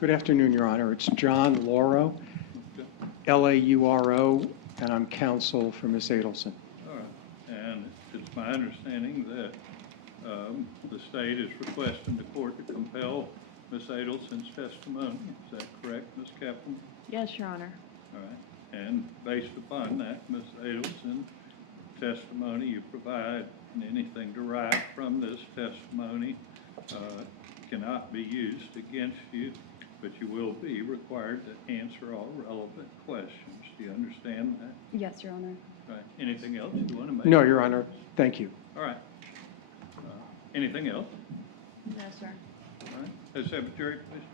Good afternoon, Your Honor. It's John Lauro, Lauro, and I'm counsel for Ms. Adelson. All right. And it's my understanding that the state is requesting the court to compel Ms. Adelson's testimony. Is that correct, Ms. Cappleman? Yes, Your Honor. All right. And based upon that, Ms. Adelson, testimony you provide and anything derived from this testimony cannot be used against you, but you will be required to answer all relevant questions. Do you understand that? Yes, Your Honor. Right. Anything else you want to make? No, Your Honor. Thank you. All right. Anything else? No, sir. All right. As Secretary, please.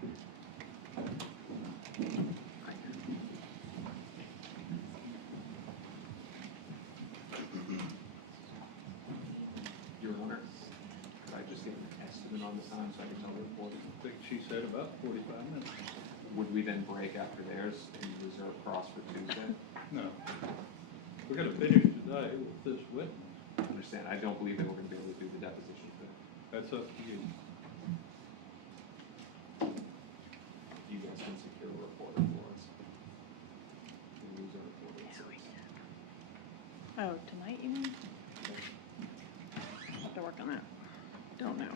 Your Honor, could I just get an estimate on the time so I can tell the reporter? I think she said about 45 minutes. Would we then break after theirs and reserve cross for Tuesday? No. We're going to finish today with this witness. I understand. I don't believe that we're going to be able to do the deposition today. That's up to you. You guys can secure a reporter for us. We'll lose our reporter at 6. Oh, tonight you mean? I'll have to work on that. Don't know.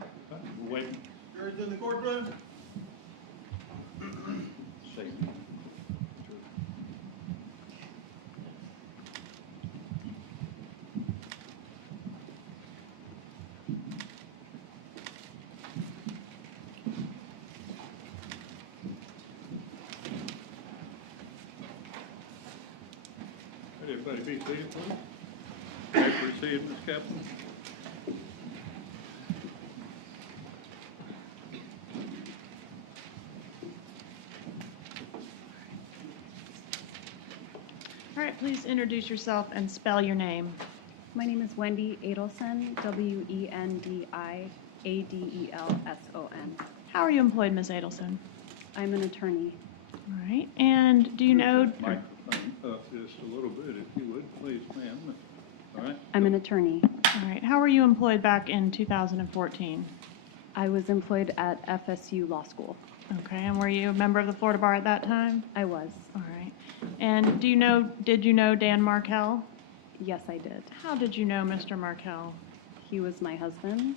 We're waiting. Jury's in the courtroom. Safe. Everybody be seated, please. May I proceed, Ms. Kaplan? All right, please introduce yourself and spell your name. My name is Wendi Adelson, Wendiadelson. How are you employed, Ms. Adelson? I'm an attorney. All right, and do you know... Microphone up just a little bit, if you would, please, ma'am. All right? I'm an attorney. All right, how were you employed back in 2014? I was employed at FSU Law School. Okay, and were you a member of the Florida Bar at that time? I was. All right. And did you know Dan Markel? Yes, I did. How did you know Mr. Markel? He was my husband.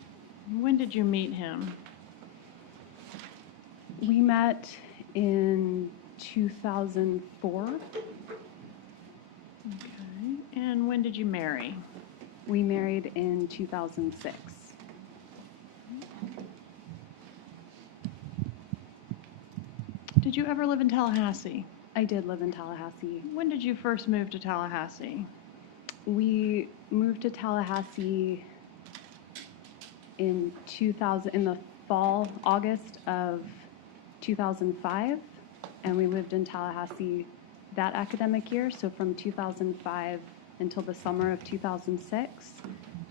When did you meet him? We met in 2004. Okay. And when did you marry? We married in 2006. Did you ever live in Tallahassee? I did live in Tallahassee. When did you first move to Tallahassee? We moved to Tallahassee in the fall, August of 2005, and we lived in Tallahassee that academic year, so from 2005 until the summer of 2006,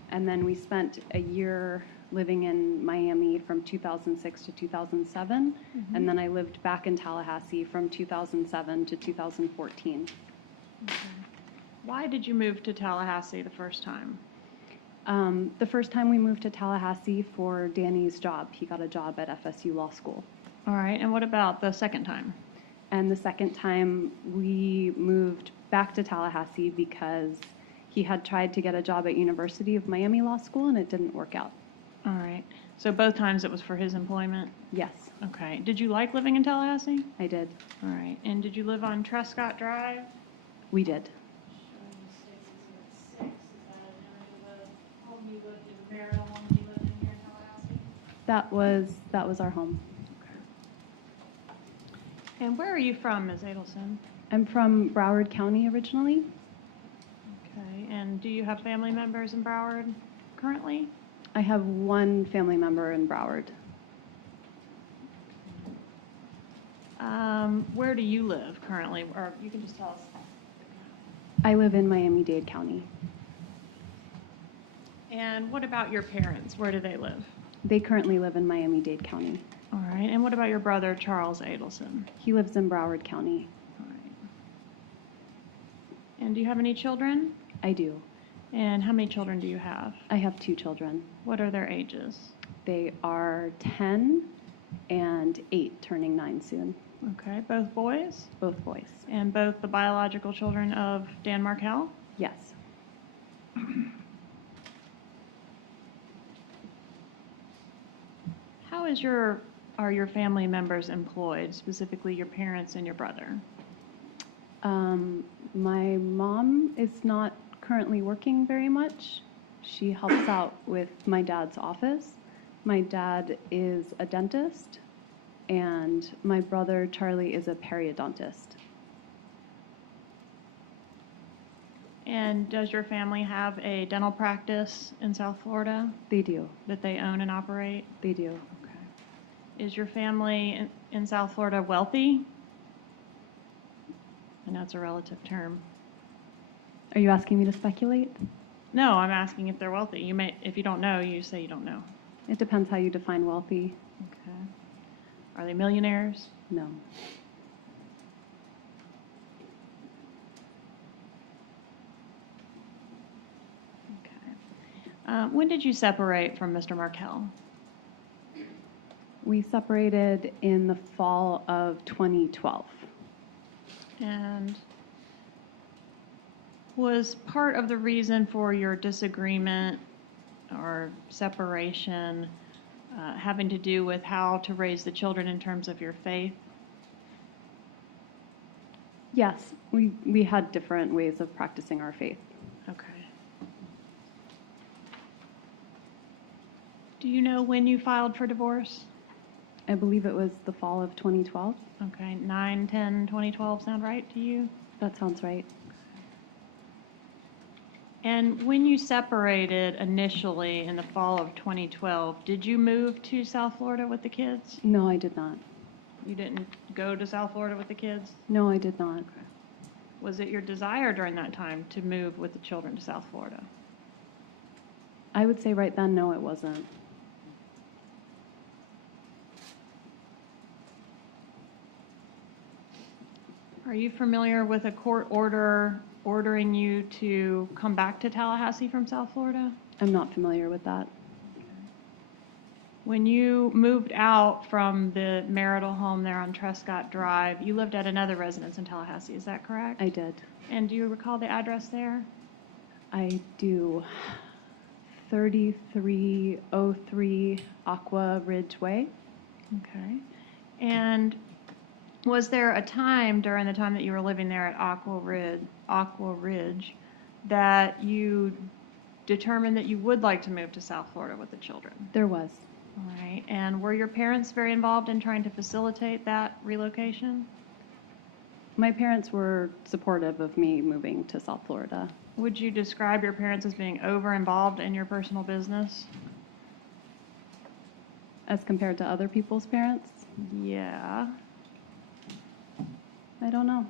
and then we spent a year living in Miami from 2006 to 2007, and then I lived back in Tallahassee from 2007 to 2014. Okay. Why did you move to Tallahassee the first time? The first time we moved to Tallahassee for Danny's job. He got a job at FSU Law School. All right, and what about the second time? And the second time we moved back to Tallahassee because he had tried to get a job at University of Miami Law School and it didn't work out. All right, so both times it was for his employment? Yes, Okay, did you like living in Tallahassee? I did. All right, and did you live on Trescott Drive? We did. That was our home. And where are you from, Ms. Adelson? I'm from Broward County originally. Okay, and do you have family members in Broward currently? I have one family member in Broward. Where do you live currently? Or you can just tell us. I live in Miami-Dade County. And what about your parents? Where do they live? They currently live in Miami-Dade County. All right, and what about your brother, Charles Adelson? He lives in Broward County. All right. And do you have any children? I do. And how many children do you have? I have 2 children. What are their ages? They are 10 and 8, turning 9 soon. Okay, both boys? Both boys. And both the biological children of Dan Markel? Yes. How are your family members employed, specifically your parents and your brother? My mom is not currently working very much. She helps out with my dad's office. My dad is a dentist, and my brother Charlie is a periodontist. And does your family have a dental practice in South Florida They do. that they own and operate? They do. Okay. Is your family in South Florida wealthy? I know it's a relative term. Are you asking me to speculate? No, I'm asking if they're wealthy. You may, if you don't know, you say you don't know. It depends how you define wealthy. Okay. Are they millionaires? No. Okay. When did you separate from Mr. Markel? We separated in the fall of 2012. And was part of the reason for your disagreement or separation having to do with how to raise the children in terms of your faith? Yes, we had different ways of practicing our faith. Okay. Do you know when you filed for divorce? I believe it was the fall of 2012. Okay, 9/10/2012 sound right to you? That sounds right. And when you separated initially in the fall of 2012, did you move to South Florida with the kids? No, I did not. You didn't go to South Florida with the kids? No, I did not. Was it your desire during that time to move with the children to South Florida? I would say right then, no, it wasn't. Are you familiar with a court order ordering you to come back to Tallahassee from South Florida? I'm not familiar with that. When you moved out from the marital home there on Trescott Drive, you lived at another residence in Tallahassee, is that correct? I did. And do you recall the address there? I do. 3303 Aqua Ridge Way. Okay. And was there a time during the time that you were living there at Aqua Ridge that you determined that you would like to move to South Florida with the children? There was. All right. And were your parents very involved in trying to facilitate that relocation? My parents were supportive of me moving to South Florida. Would you describe your parents as being over-involved in your personal business? As compared to other people's parents? Yeah. I don't know.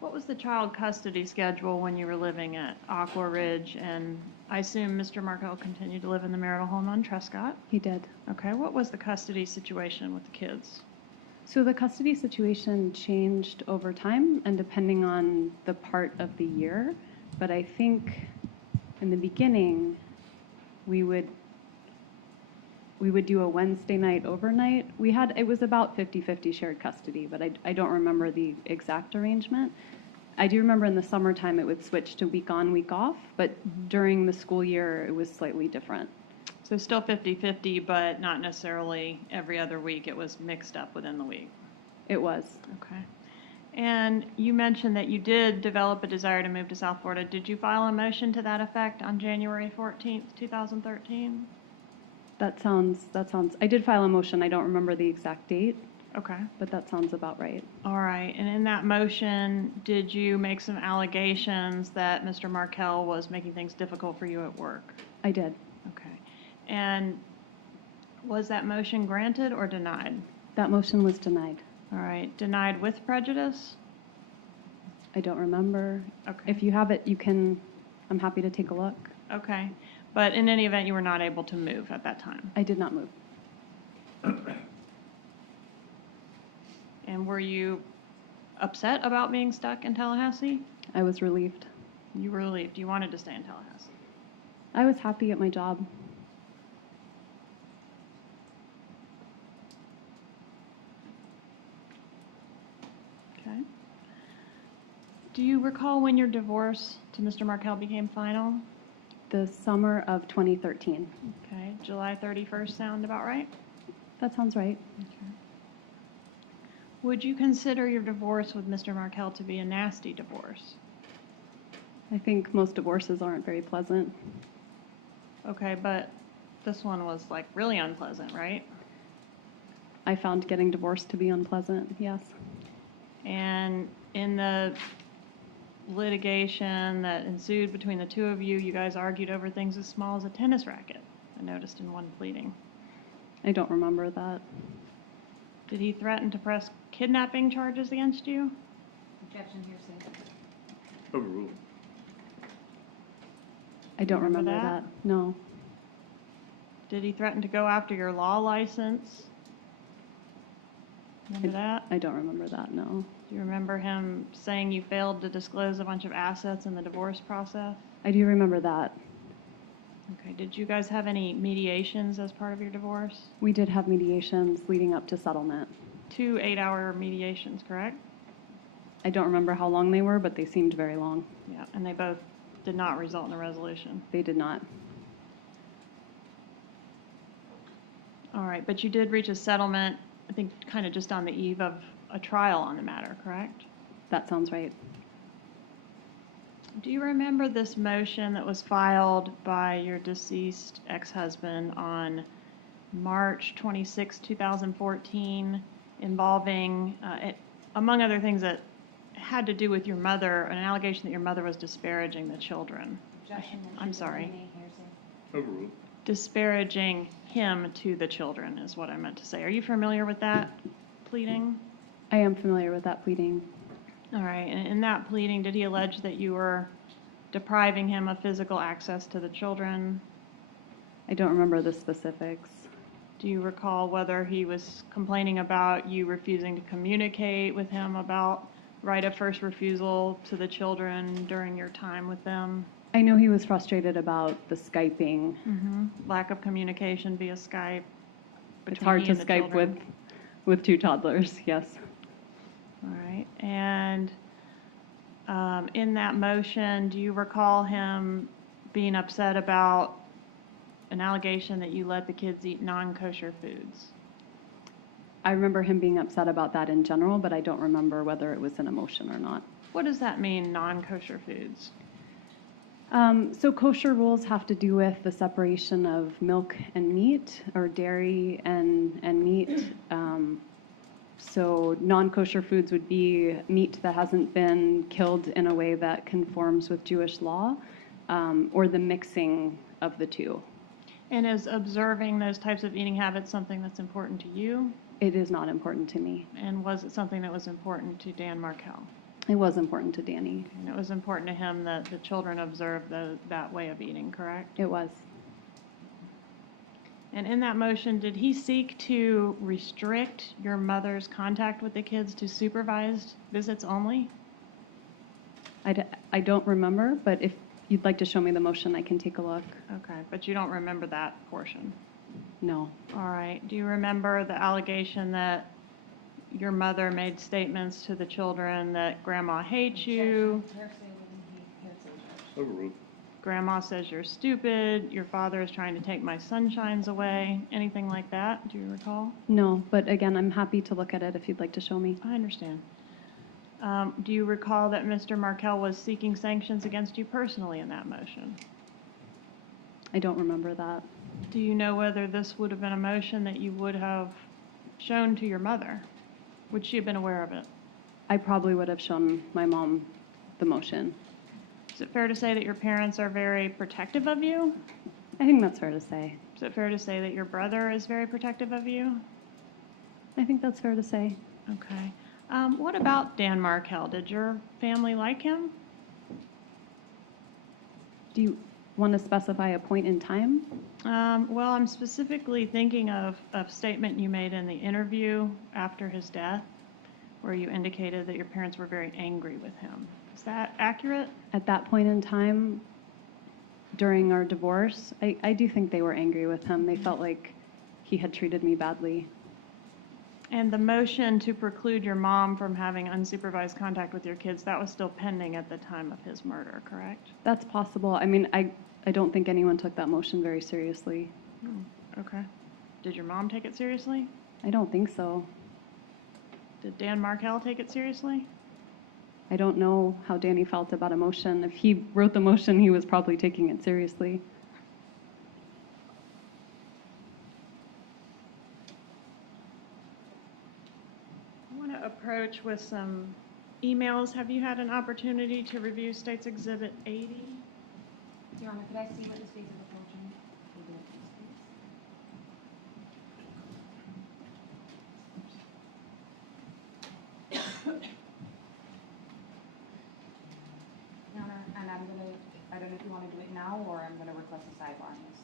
What was the child custody schedule when you were living at Aqua Ridge? And I assume Mr. Markel continued to live in the marital home on Trescott? He did. Okay, what was the custody situation with the kids? So the custody situation changed over time and depending on the part of the year. But I think in the beginning, we would do a Wednesday night overnight. It was about 50-50 shared custody, but I don't remember the exact arrangement. I do remember in the summertime it would switch to week on, week off, but during the school year it was slightly different. So still 50-50, but not necessarily every other week. It was mixed up within the week. It was. Okay. And you mentioned that you did develop a desire to move to South Florida. Did you file a motion to that effect on January 14th, 2013? That sounds, I did file a motion. I don't remember the exact date, Okay. but that sounds about right. All right. And in that motion, did you make some allegations that Mr. Markel was making things difficult for you at work? I did. Okay. And was that motion granted or denied? That motion was denied. All right. Denied with prejudice? I don't remember. Okay. If you have it, I'm happy to take a look. Okay. But in any event, you were not able to move at that time. I did not move. And were you upset about being stuck in Tallahassee? I was relieved. You were relieved. You wanted to stay in Tallahassee. I was happy at my job. Okay. Do you recall when your divorce to Mr. Markel became final? The summer of 2013. Okay, July 31st sound about right? That sounds right. Okay. Would you consider your divorce with Mr. Markel to be a nasty divorce? I think most divorces aren't very pleasant. Okay, but this one was like really unpleasant, right? I found getting divorced to be unpleasant, yes. And in the litigation that ensued between the two of you, you guys argued over things as small as a tennis racket, I noticed in one pleading. I don't remember that. Did he threaten to press kidnapping charges against you? Objection, hearsay. Overruled. I don't Remember remember that? that. No. Did he threaten to go after your law license? Remember that? I don't remember that, no. Do you remember him saying you failed to disclose a bunch of assets in the divorce process? I do remember that. Okay, did you guys have any mediations as part of your divorce? We did have mediations leading up to settlement. 2 8-hour mediations, correct? I don't remember how long they were, but they seemed very long. Yeah, and they both did not result in a resolution. They did not. All right, but you did reach a settlement, I think, kind of just on the eve of a trial on the matter, correct? That sounds right. Do you remember this motion that was filed by your deceased ex-husband on March 26, 2014, involving, among other things, that had to do with your mother, an allegation that your mother was disparaging the children? Objection, that I'm should sorry. eliminate hearsay. Overruled. Disparaging him to the children is what I meant to say. Are you familiar with that pleading? I am familiar with that pleading. All right, and in that pleading, did he allege that you were depriving him of physical access to the children? I don't remember the specifics. Do you recall whether he was complaining about you refusing to communicate with him about right of first refusal to the children during your time with them? I know he was frustrated about the Skyping. Lack of communication via Skype between It's hard he to and the Skype children? with two toddlers, yes. All right, and in that motion, do you recall him being upset about an allegation that you let the kids eat non-kosher foods? I remember him being upset about that in general, but I don't remember whether it was an emotion or not. What does that mean, non-kosher foods? So kosher rules have to do with the separation of milk and meat, or dairy and meat. So non-kosher foods would be meat that hasn't been killed in a way that conforms with Jewish law, or the mixing of the two. And is observing those types of eating habits something that's important to you? It is not important to me. And was it something that was important to Dan Markel? It was important to Danny. And it was important to him that the children observe that way of eating, correct? It was. And in that motion, did he seek to restrict your mother's contact with the kids to supervised visits only? I don't remember, but if you'd like to show me the motion, I can take a look. Okay, but you don't remember that portion? No. All right. Do you remember the allegation that your mother made statements to the children that grandma hates you, Objection, hearsay, eliminate hearsay. Overruled. grandma says you're stupid, your father is trying to take my sunshines away, anything like that? Do you recall? No, but again, I'm happy to look at it if you'd like to show me. I understand. Do you recall that Mr. Markel was seeking sanctions against you personally in that motion? I don't remember that. Do you know whether this would have been a motion that you would have shown to your mother? Would she have been aware of it? I probably would have shown my mom the motion. Is it fair to say that your parents are very protective of you? I think that's fair to say. Is it fair to say that your brother is very protective of you? I think that's fair to say. Okay. What about Dan Markel? Did your family like him? Do you want to specify a point in time? Well, I'm specifically thinking of a statement you made in the interview after his death, where you indicated that your parents were very angry with him. Is that accurate? At that point in time, during our divorce, I do think they were angry with him. They felt like he had treated me badly. And the motion to preclude your mom from having unsupervised contact with your kids, that was still pending at the time of his murder, correct? That's possible. I mean, I don't think anyone took that motion very seriously. Okay. Did your mom take it seriously? I don't think so. Did Dan Markel take it seriously? I don't know how Danny felt about a motion. If he wrote the motion, he was probably taking it seriously. I want to approach with some emails. Have you had an opportunity to review State's Exhibit 80? Your Honor, could I see what the states of the fortune? Your Honor, and I don't know if you want to do it now, or I'm gonna request a sidebar on this.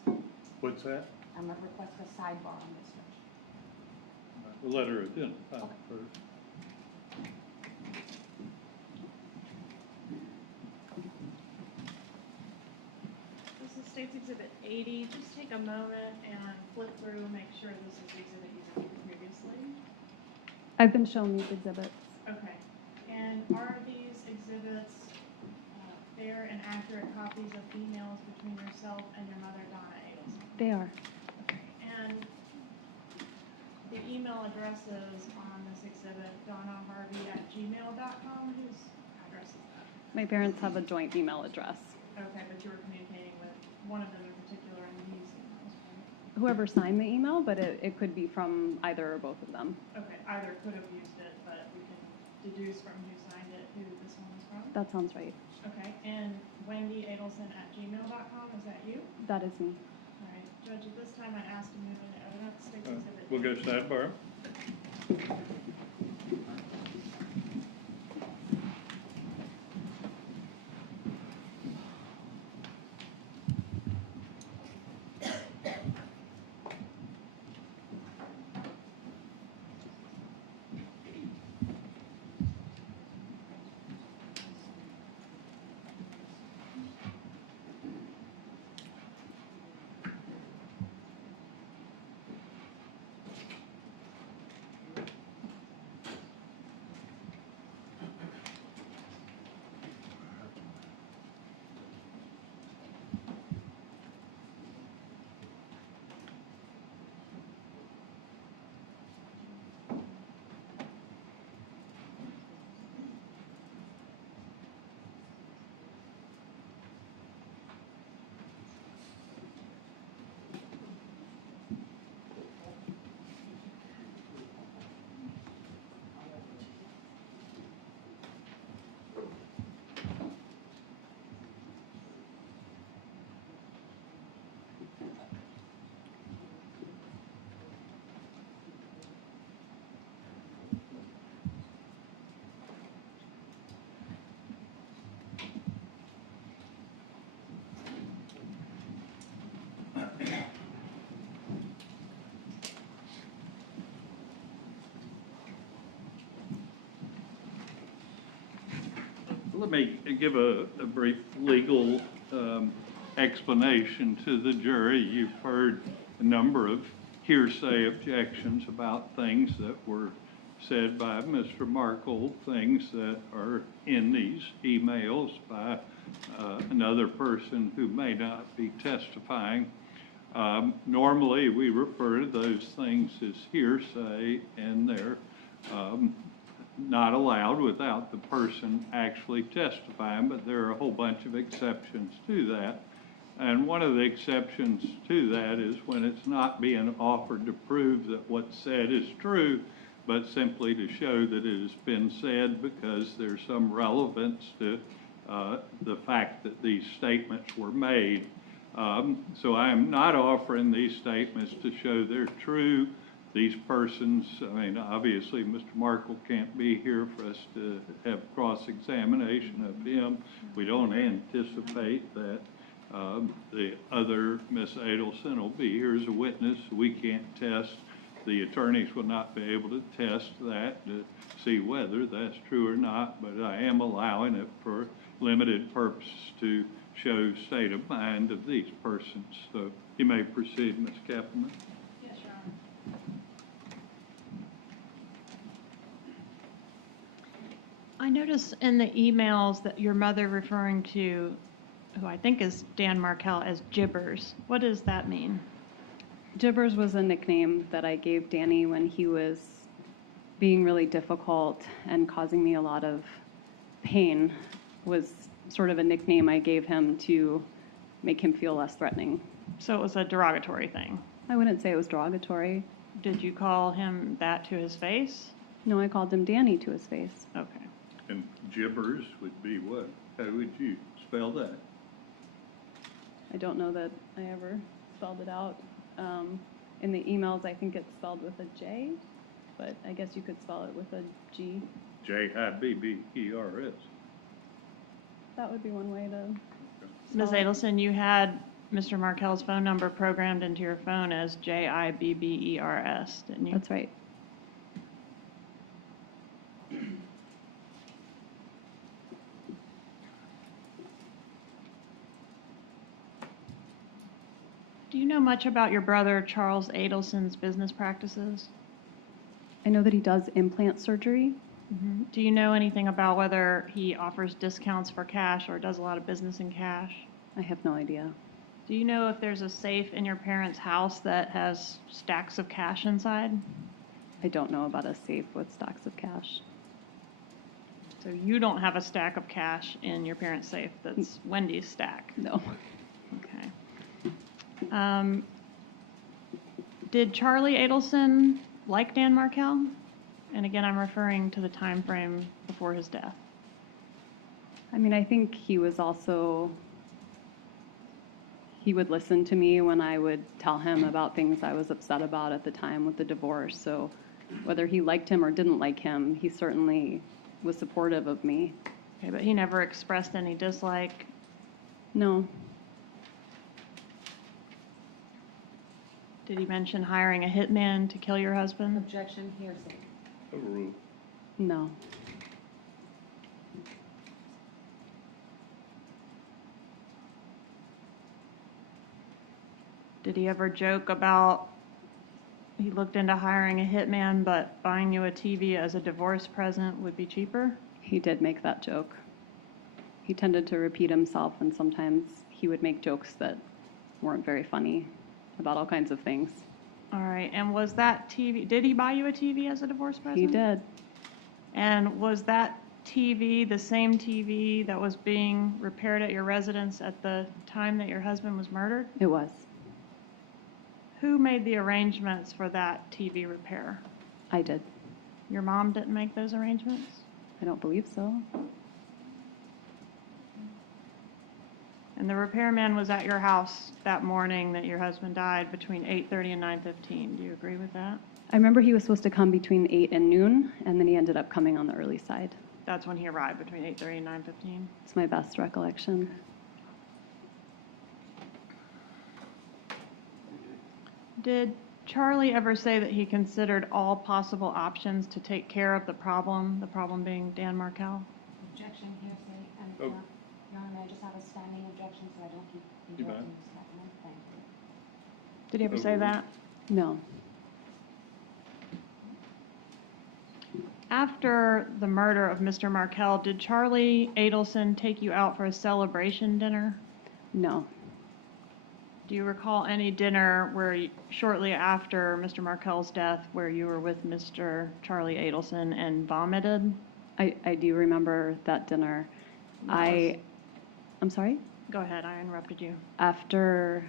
What's that? I'm gonna request a sidebar on this, Judge. The letter identified first. This is State's Exhibit 80. Just take a moment and flip through, make sure this is the exhibit you sent previously. I've been shown these exhibits. Okay. And are these exhibits fair and accurate copies of emails between yourself and your mother, Donna Adelson? They are. Okay. And the email addresses on this exhibit, donnaharvey@gmail.com, whose address is that? My parents have a joint email address. Okay, but you were communicating with one of them in particular in these emails, right? Whoever signed the email, but it could be from either or both of them. Okay, either could have used it, but we can deduce from who signed it who this one was from? That sounds right. Okay, and Wendi Adelson@gmail.com, is that you? That is me. All right, Judge, at this time, I ask to move into evidence, State's Exhibit. We'll go sidebar. Let me give a brief legal explanation to the jury. You've heard a number of hearsay objections about things that were said by Mr. Markel, things that are in these emails by another person who may not be testifying. Normally, we refer to those things as hearsay, and they're not allowed without the person actually testifying, but there are a whole bunch of exceptions to that. And one of the exceptions to that is when it's not being offered to prove that what's said is true, but simply to show that it has been said because there's some relevance to the fact that these statements were made. So I am not offering these statements to show they're true. These persons, I mean, obviously, Mr. Markel can't be here for us to have cross-examination of him. We don't anticipate that the other Miss Adelson will be here as a witness. We can't test The attorneys will not be able to test that to see whether that's true or not, but I am allowing it for limited purposes to show state of mind of these persons. So you may proceed, Ms. Cappleman. Yes, Your Honor. I notice in the emails that your mother referring to, who I think is Dan Markel, as Jibbers. What does that mean? Jibbers was a nickname that I gave Danny when he was being really difficult and causing me a lot of pain. Was sort of a nickname I gave him to make him feel less threatening. So it was a derogatory thing. I wouldn't say it was derogatory. Did you call him that to his face? No, I called him Danny to his face. Okay. And gibbers would be what? How would you spell that? I don't know that I ever spelled it out. In the emails, I think it's spelled with a J, but I guess you could spell it with a G. Jibbers. That would be one way to Ms. spell it. Adelson, you had Mr. Markel's phone number programmed into your phone as Jibbers, didn't you? That's right. Do you know much about your brother Charles Adelson's business practices? I know that he does implant surgery. Do you know anything about whether he offers discounts for cash or does a lot of business in cash? I have no idea. Do you know if there's a safe in your parents' house that has stacks of cash inside? I don't know about a safe with stacks of cash. So you don't have a stack of cash in your parents' safe that's Wendy's stack? No. Okay. Did Charlie Adelson like Dan Markel? And again, I'm referring to the time frame before his death. I mean, I think he was also, he would listen to me when I would tell him about things I was upset about at the time with the divorce. So whether he liked him or didn't like him, he certainly was supportive of me. Okay, but he never expressed any dislike. No. Did he mention hiring a hitman to kill your husband? Objection, hearsay. Overruled. No. Did he ever joke about he looked into hiring a hitman, but buying you a TV as a divorce present would be cheaper? He did make that joke. He tended to repeat himself, and sometimes he would make jokes that weren't very funny about all kinds of things. All right, and was that TV, did he buy you a TV as a divorce present? He did. And was that TV the same TV that was being repaired at your residence at the time that your husband was murdered? It was. Who made the arrangements for that TV repair? I did. Your mom didn't make those arrangements? I don't believe so. And the repairman was at your house that morning that your husband died between 8:30 and 9:15. Do you agree with that? I remember he was supposed to come between 8 and noon, and then he ended up coming on the early side. That's when he arrived, between 8:30 and 9:15. It's my best recollection. Did Charlie ever say that he considered all possible options to take care of the problem being Dan Markel? Objection, hearsay, and, Oh. Your Honor, may I just have a standing objection so I don't keep You bet. interrupting Ms. Cappleman? Thank you. Did he ever say that? No. After the murder of Mr. Markel, did Charlie Adelson take you out for a celebration dinner? No. Do you recall any dinner shortly after Mr. Markel's death where you were with Mr. Charlie Adelson and vomited? I do remember that dinner. I'm sorry? Go ahead, I interrupted you. After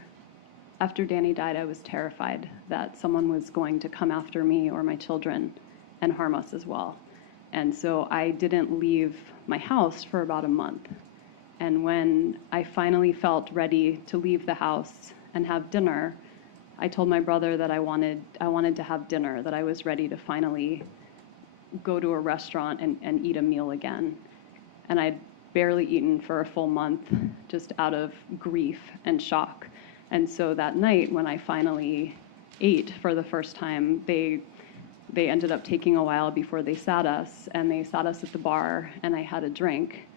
Danny died, I was terrified that someone was going to come after me or my children and harm us as well. And so I didn't leave my house for about a month. And when I finally felt ready to leave the house and have dinner, I told my brother that I wanted to have dinner, that I was ready to finally go to a restaurant and eat a meal again. And I'd barely eaten for a full month, just out of grief and shock. And so that night, when I finally ate for the first time, they ended up taking a while before they sat us, and they sat us at the bar, and I had a drink,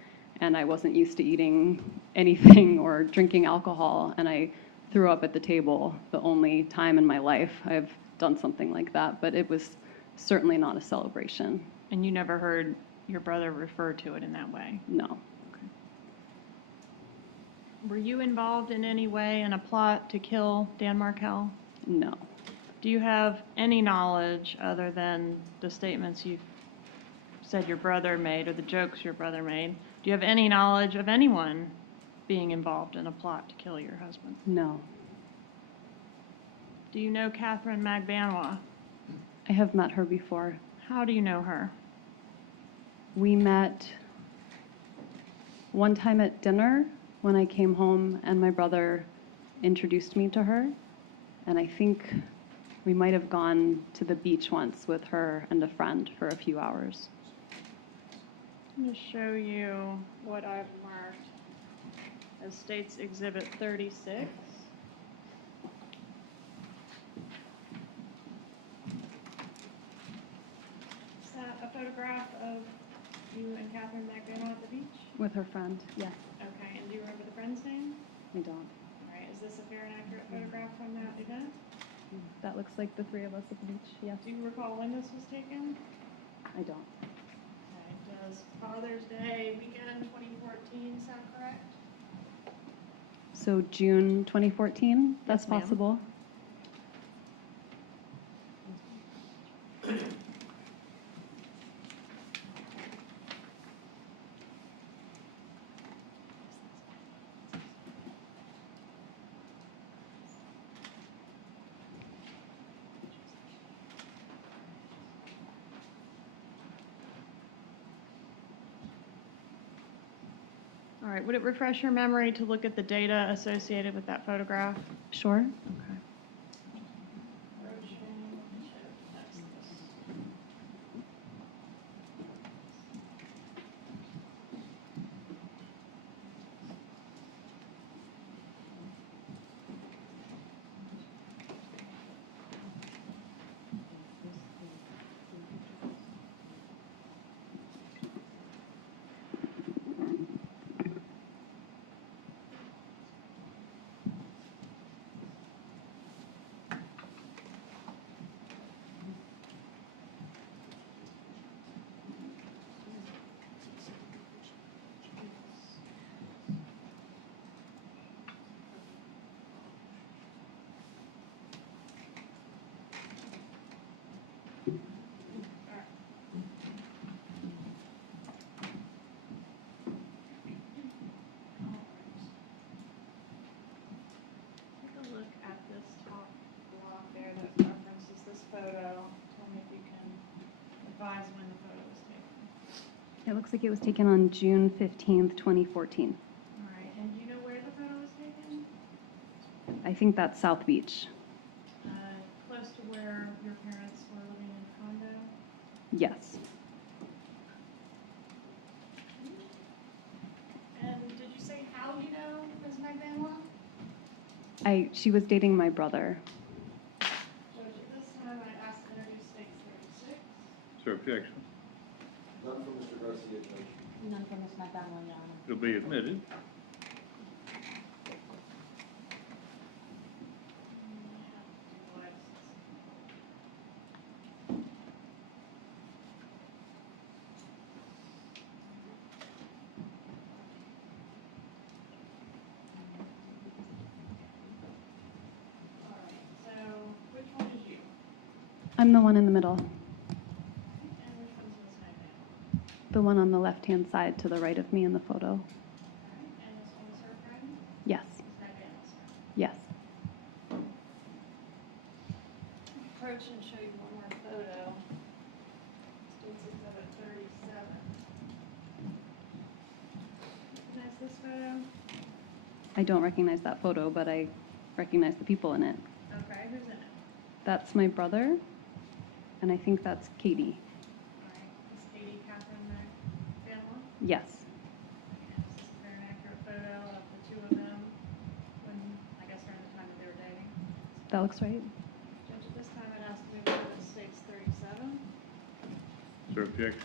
and I wasn't used to eating anything or drinking alcohol, and I threw up at the table. The only time in my life I've done something like that, but it was certainly not a celebration. And you never heard your brother refer to it in that way? No. Were you involved in any way in a plot to kill Dan Markel? No. Do you have any knowledge, other than the statements you said your brother made or the jokes your brother made, do you have any knowledge of anyone being involved in a plot to kill your husband? No. Do you know Katherine Magbanua? I have met her before. How do you know her? We met one time at dinner when I came home, and my brother introduced me to her. And I think we might have gone to the beach once with her and a friend for a few hours. I'm going to show you what I've marked as State's Exhibit 36. Is that a photograph of you and Katherine Magbanua at the beach? With her friend, yes. Okay, and do you remember the friend's name? I don't. All right, is this a fair and accurate photograph from that event? That looks like the three of us at the beach, yes. Do you recall when this was taken? I don't. Okay, does Father's Day weekend 2014 sound correct? So June 2014, that's Yes, ma'am. possible? All right, would it refresh your memory to look at the data associated with that photograph? Sure. Okay. Take a look at this top block there that references this photo. Tell me if you can advise when the photo was taken. It looks like it was taken on June 15th, 2014. All right, and do you know where the photo was taken? I think that's South Beach. Close to where your parents were living in a condo? Yes. And did you say how you know Ms. Magbanua? She was dating my brother. So at this time, I asked to introduce State's 36. Is there objection? None from Mr. Garcia, Judge. None for Ms. Magbanua, Your Honor. It'll be admitted. All right, so which one is you? I'm the one in the middle, And which one's Ms. Magbanua? the one on the left-hand side to the right of me in the photo. All right, and this one is her friend, Yes. Ms. Magbanua's friend. Yes. Approach and show you one more photo. State's Exhibit 37. Recognize this photo? I don't recognize that photo, but I recognize the people in it. Okay, who's in it? That's my brother, and I think that's Katie. All right, is Katie Katherine Magbanua? Yes. And is this a fair and accurate photo of the two of them when, I guess, around the time that they were dating? That looks right. Jim? objection?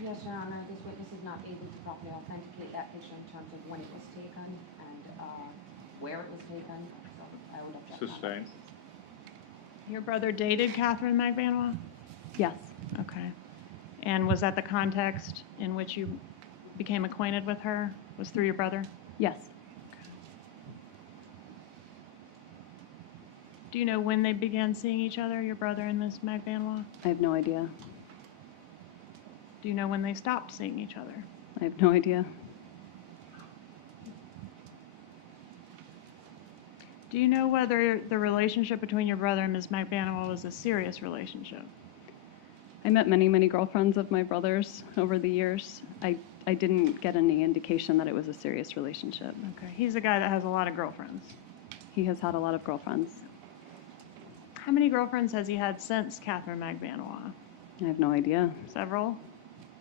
Yes, Your Honor, this witness is not able to properly authenticate that picture in terms of when it was taken and where it was taken, so I would object. on that. Sustained. Your brother dated Katherine Magbanua? Yes, Okay. And was that the context in which you became acquainted with her? Was through your brother? yes. Do you know when they began seeing each other, your brother and Ms. Magbanua? I have no idea. Do you know when they stopped seeing each other? I have no idea. Do you know whether the relationship between your brother and Ms. Magbanua was a serious relationship? I met many, many girlfriends of my brother's over the years. I didn't get any indication that it was a serious relationship. Okay. He's a guy that has a lot of girlfriends. He has had a lot of girlfriends. How many girlfriends has he had since Katherine Magbanua? I have no idea. Several?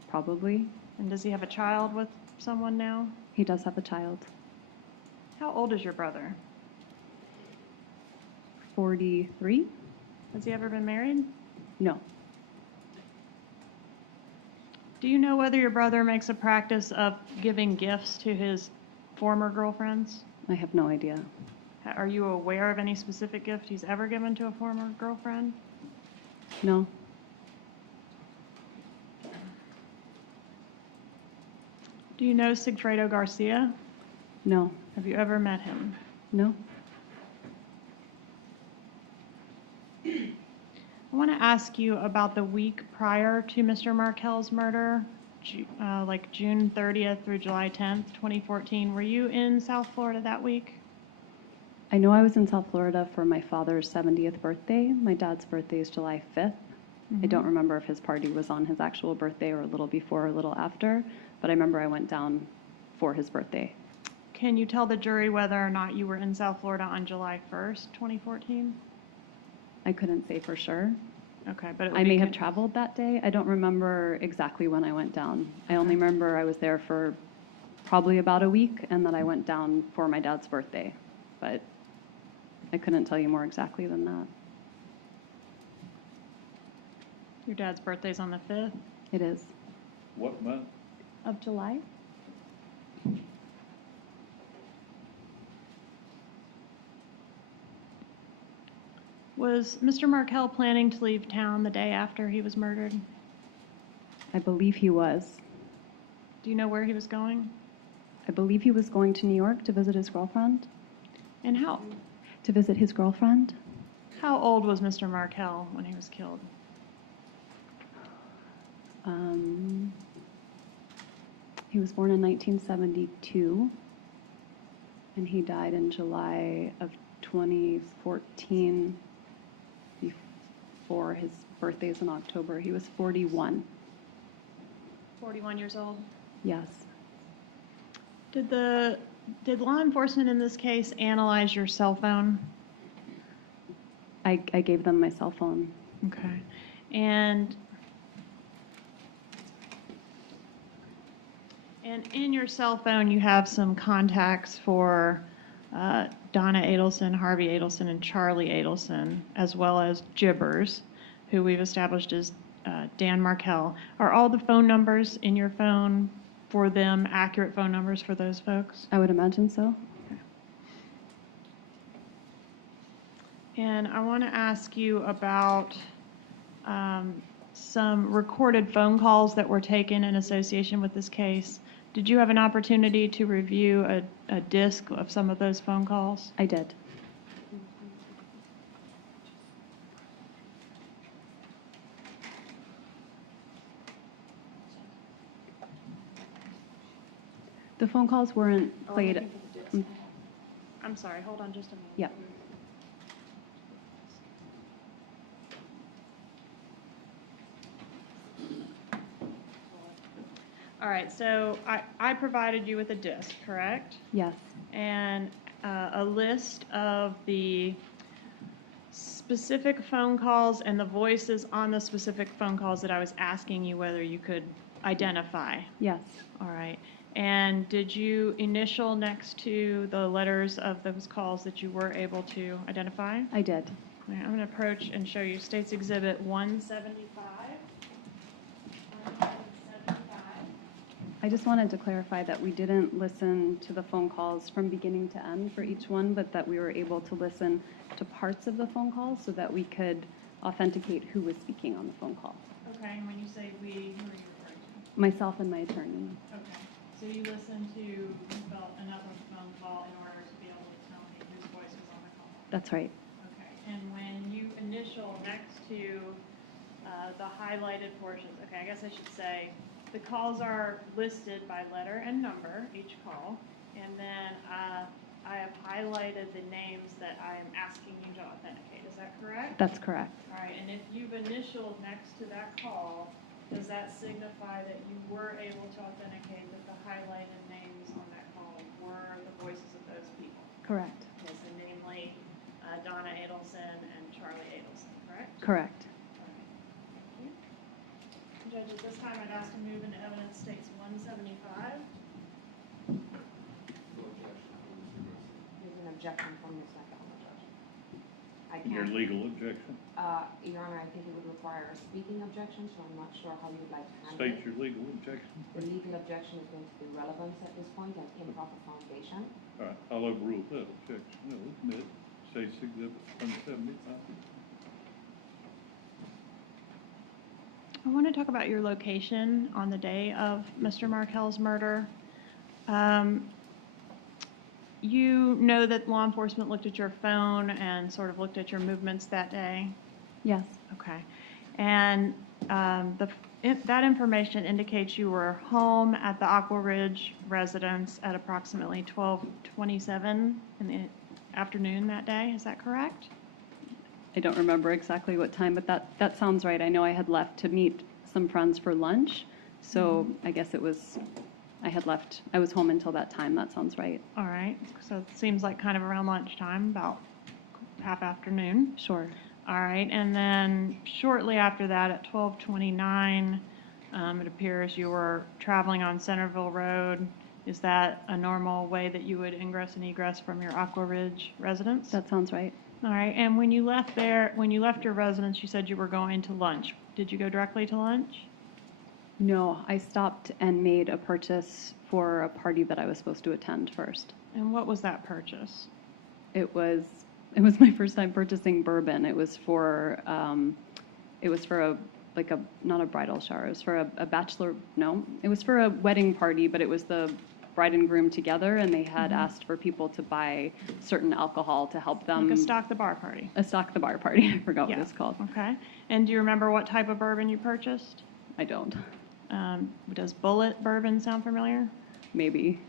Probably. And does he have a child with someone now? He does have a child. How old is your brother? 43? Has he ever been married? No. Do you know whether your brother makes a practice of giving gifts to his former girlfriends? I have no idea. Are you aware of any specific gift he's ever given to a former girlfriend? No. Do you know Sigfredo Garcia? No. Have you ever met him? No. I want to ask you about the week prior to Mr. Markel's murder, like June 30th through July 10th, 2014. Were you in South Florida that week? I know I was in South Florida for my father's 70th birthday. My dad's birthday is July 5th. I don't remember if his party was on his actual birthday or a little before or a little after, but I remember I went down for his birthday. Can you tell the jury whether or not you were in South Florida on July 1st, 2014? I couldn't say for sure. Okay, but it would I be may have con- traveled that day. I don't remember exactly when I went down. I only remember I was there for probably about a week and that I went down for my dad's birthday. But I couldn't tell you more exactly than that. Your dad's birthday's on the 5th It is. What month? Of July? Was Mr. Markel planning to leave town the day after he was murdered? I believe he was. Do you know where he was going? I believe he was going to New York to visit his girlfriend. And how old was Mr. Markel when he was killed? He was born in 1972, and he died in July of 2014 before his birthday is in October. He was 41. 41 years old. Yes. Did law enforcement in this case analyze your cell phone? I gave them my cell phone. Okay. And in your cell phone, you have some contacts for Donna Adelson, Harvey Adelson, and Charlie Adelson, as well as Jibbers, who we've established as Dan Markel. Are all the phone numbers in your phone for them accurate phone numbers for those folks? I would imagine so. And I want to ask you about some recorded phone calls that were taken in association with this case. Did you have an opportunity to review a disc of some of those phone calls? I did. The phone calls weren't played. I'm sorry, hold on just a minute. Yeah. All right, so I provided you with a disc, correct? Yes. And a list of the specific phone calls and the voices on the specific phone calls that I was asking you whether you could identify. Yes. All right. And did you initial next to the letters of those calls that you were able to identify? I did. All right, I'm going to approach and show you State's Exhibit 175. I just wanted to clarify that we didn't listen to the phone calls from beginning to end for each one, but that we were able to listen to parts of the phone calls so that we could authenticate who was speaking on the phone call. Okay, and when you say we, who are you referring to? Myself and my attorney. Okay, so you listened to another phone call in order to be able to tell me whose voice was on the call? That's right. Okay, and when you initial next to the highlighted portions, okay, I guess I should say, the calls are listed by letter and number, each call, and then I have highlighted the names that I am asking you to authenticate. Is that correct? That's correct. All right, and if you've initialed next to that call, does that signify that you were able to authenticate that the highlighted names on that call were the voices of those people? Correct. Okay, so namely Donna Adelson and Charlie Adelson, correct? Correct. All right, thank you. Judge, at this time, I'd ask to move into evidence states 175. There's an objection from Ms. Magbanua, Judge. I Your can't, legal objection? Your Honor, I think it would require a speaking objection, so I'm not sure how you would like to handle State it. your legal objection. The legal objection is going to be relevance at this point and improper foundation. All right, I'll overrule that objection. No, admit, State's Exhibit 175. I want to talk about your location on the day of Mr. Markel's murder. You know that law enforcement looked at your phone and sort of looked at your movements that day? Yes. Okay. And that information indicates you were home at the Aqua Ridge residence at approximately 12:27 in the afternoon that day. Is that correct? I don't remember exactly what time, but that sounds right. I know I had left to meet some friends for lunch, so I guess I was home until that time. That sounds right. All right. So it seems like kind of around lunchtime, about half afternoon. Sure. All right. And then shortly after that, at 12:29, it appears you were traveling on Centerville Road. Is that a normal way that you would ingress and egress from your Aqua Ridge residence? That sounds right. All right. And when you left your residence, you said you were going to lunch. Did you go directly to lunch? No, I stopped and made a purchase for a party that I was supposed to attend first. And what was that purchase? It was my first time purchasing bourbon. It was for not a bridal shower. It was for a bachelor. No, it was for a wedding party, but it was the bride and groom together, and they had asked for people to buy certain alcohol to help them. Like a stock the bar party. A stock the bar party. I forgot Yeah. what it's called. Okay. And do you remember what type of bourbon you purchased? I don't. Does Bullet bourbon sound familiar? Maybe.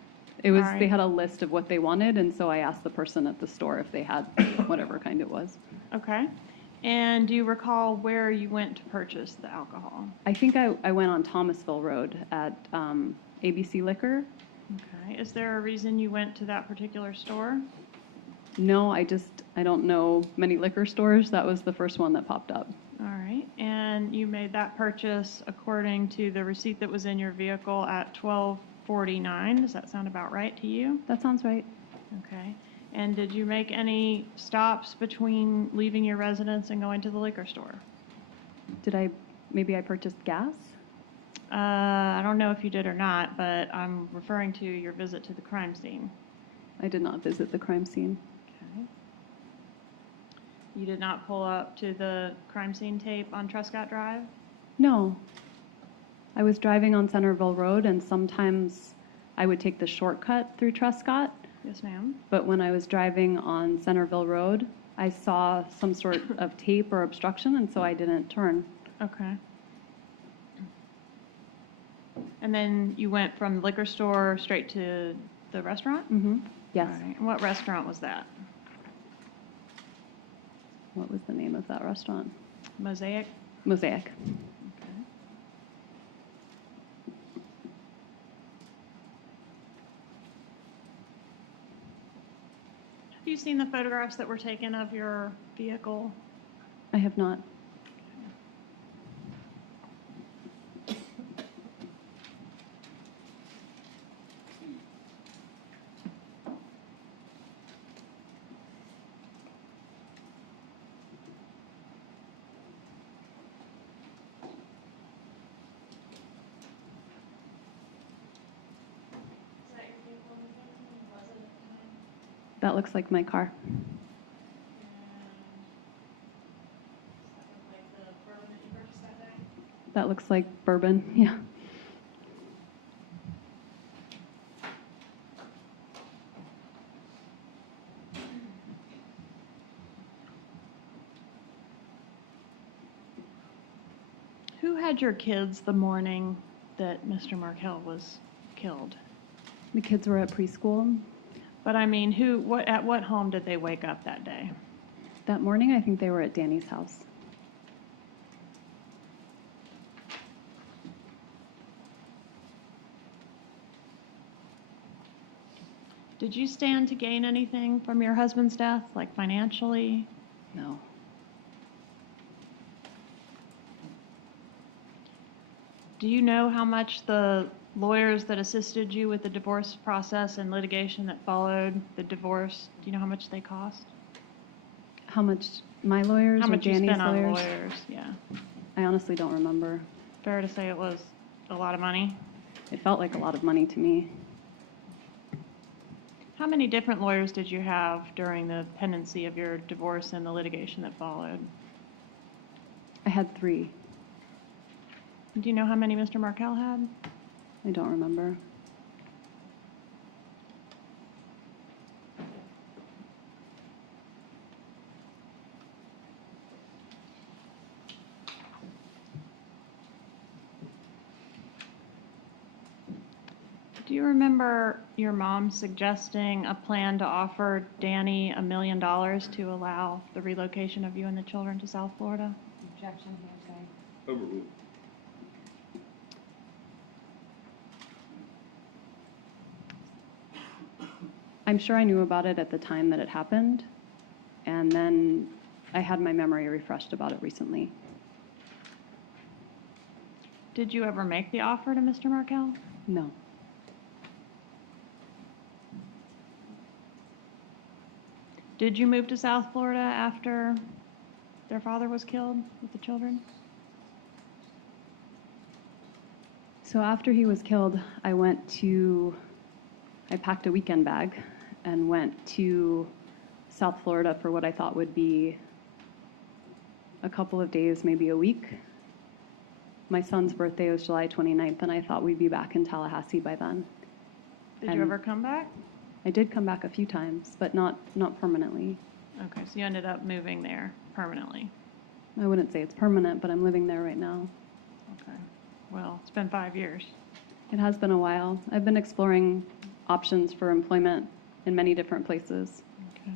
It was. All right. They had a list of what they wanted, and so I asked the person at the store if they had whatever kind it was. Okay. And do you recall where you went to purchase the alcohol? I think I went on Thomasville Road at ABC Liquor. Okay. Is there a reason you went to that particular store? No, I don't know many liquor stores. That was the first one that popped up. All right. And you made that purchase according to the receipt that was in your vehicle at 12:49. Does that sound about right to you? That sounds right. Okay. And did you make any stops between leaving your residence and going to the liquor store? Maybe I purchased gas? I don't know if you did or not, but I'm referring to your visit to the crime scene. I did not visit the crime scene. Okay. You did not pull up to the crime scene tape on Truscott Drive? No. I was driving on Centerville Road, and sometimes I would take the shortcut through Truscott. Yes, ma'am. But when I was driving on Centerville Road, I saw some sort of tape or obstruction, and so I didn't turn. Okay. And then you went from the liquor store straight to the restaurant? Mm-hmm. Yes. All right. And what restaurant was that? What was the name of that restaurant? Mosaic? Mosaic. Okay. Have you seen the photographs that were taken of your vehicle? I have not. That looks like my car. That looks like bourbon, yeah. Who had your kids the morning that Mr. Markel was killed? The kids were at preschool. But I mean, at what home did they wake up that day? That morning, I think they were at Danny's house. Did you stand to gain anything from your husband's death, like financially? No. Do you know how much the lawyers that assisted you with the divorce process and litigation that followed the divorce, do you know how much they cost? How much my lawyers How or much you Danny's spent on lawyers? lawyers, yeah. I honestly don't remember. Fair to say it was a lot of money? It felt like a lot of money to me. How many different lawyers did you have during the pendency of your divorce and the litigation that followed? I had 3. Do you know how many Mr. Markel had? I don't remember. Do you remember your mom suggesting a plan to offer Danny $1 million to allow the relocation of you and the children to South Florida? Objection, hearsay. Overruled. I'm sure I knew about it at the time that it happened, and then I had my memory refreshed about it recently. Did you ever make the offer to Mr. Markel? No. Did you move to South Florida after their father was killed with the children? So after he was killed, I packed a weekend bag and went to South Florida for what I thought would be a couple of days, maybe a week. My son's birthday was July 29th, and I thought we'd be back in Tallahassee by then. Did you And ever come back? I did come back a few times, but not permanently. Okay, so you ended up moving there permanently. I wouldn't say it's permanent, but I'm living there right now. Okay. Well, it's been 5 years. It has been a while. I've been exploring options for employment in many different places. Okay.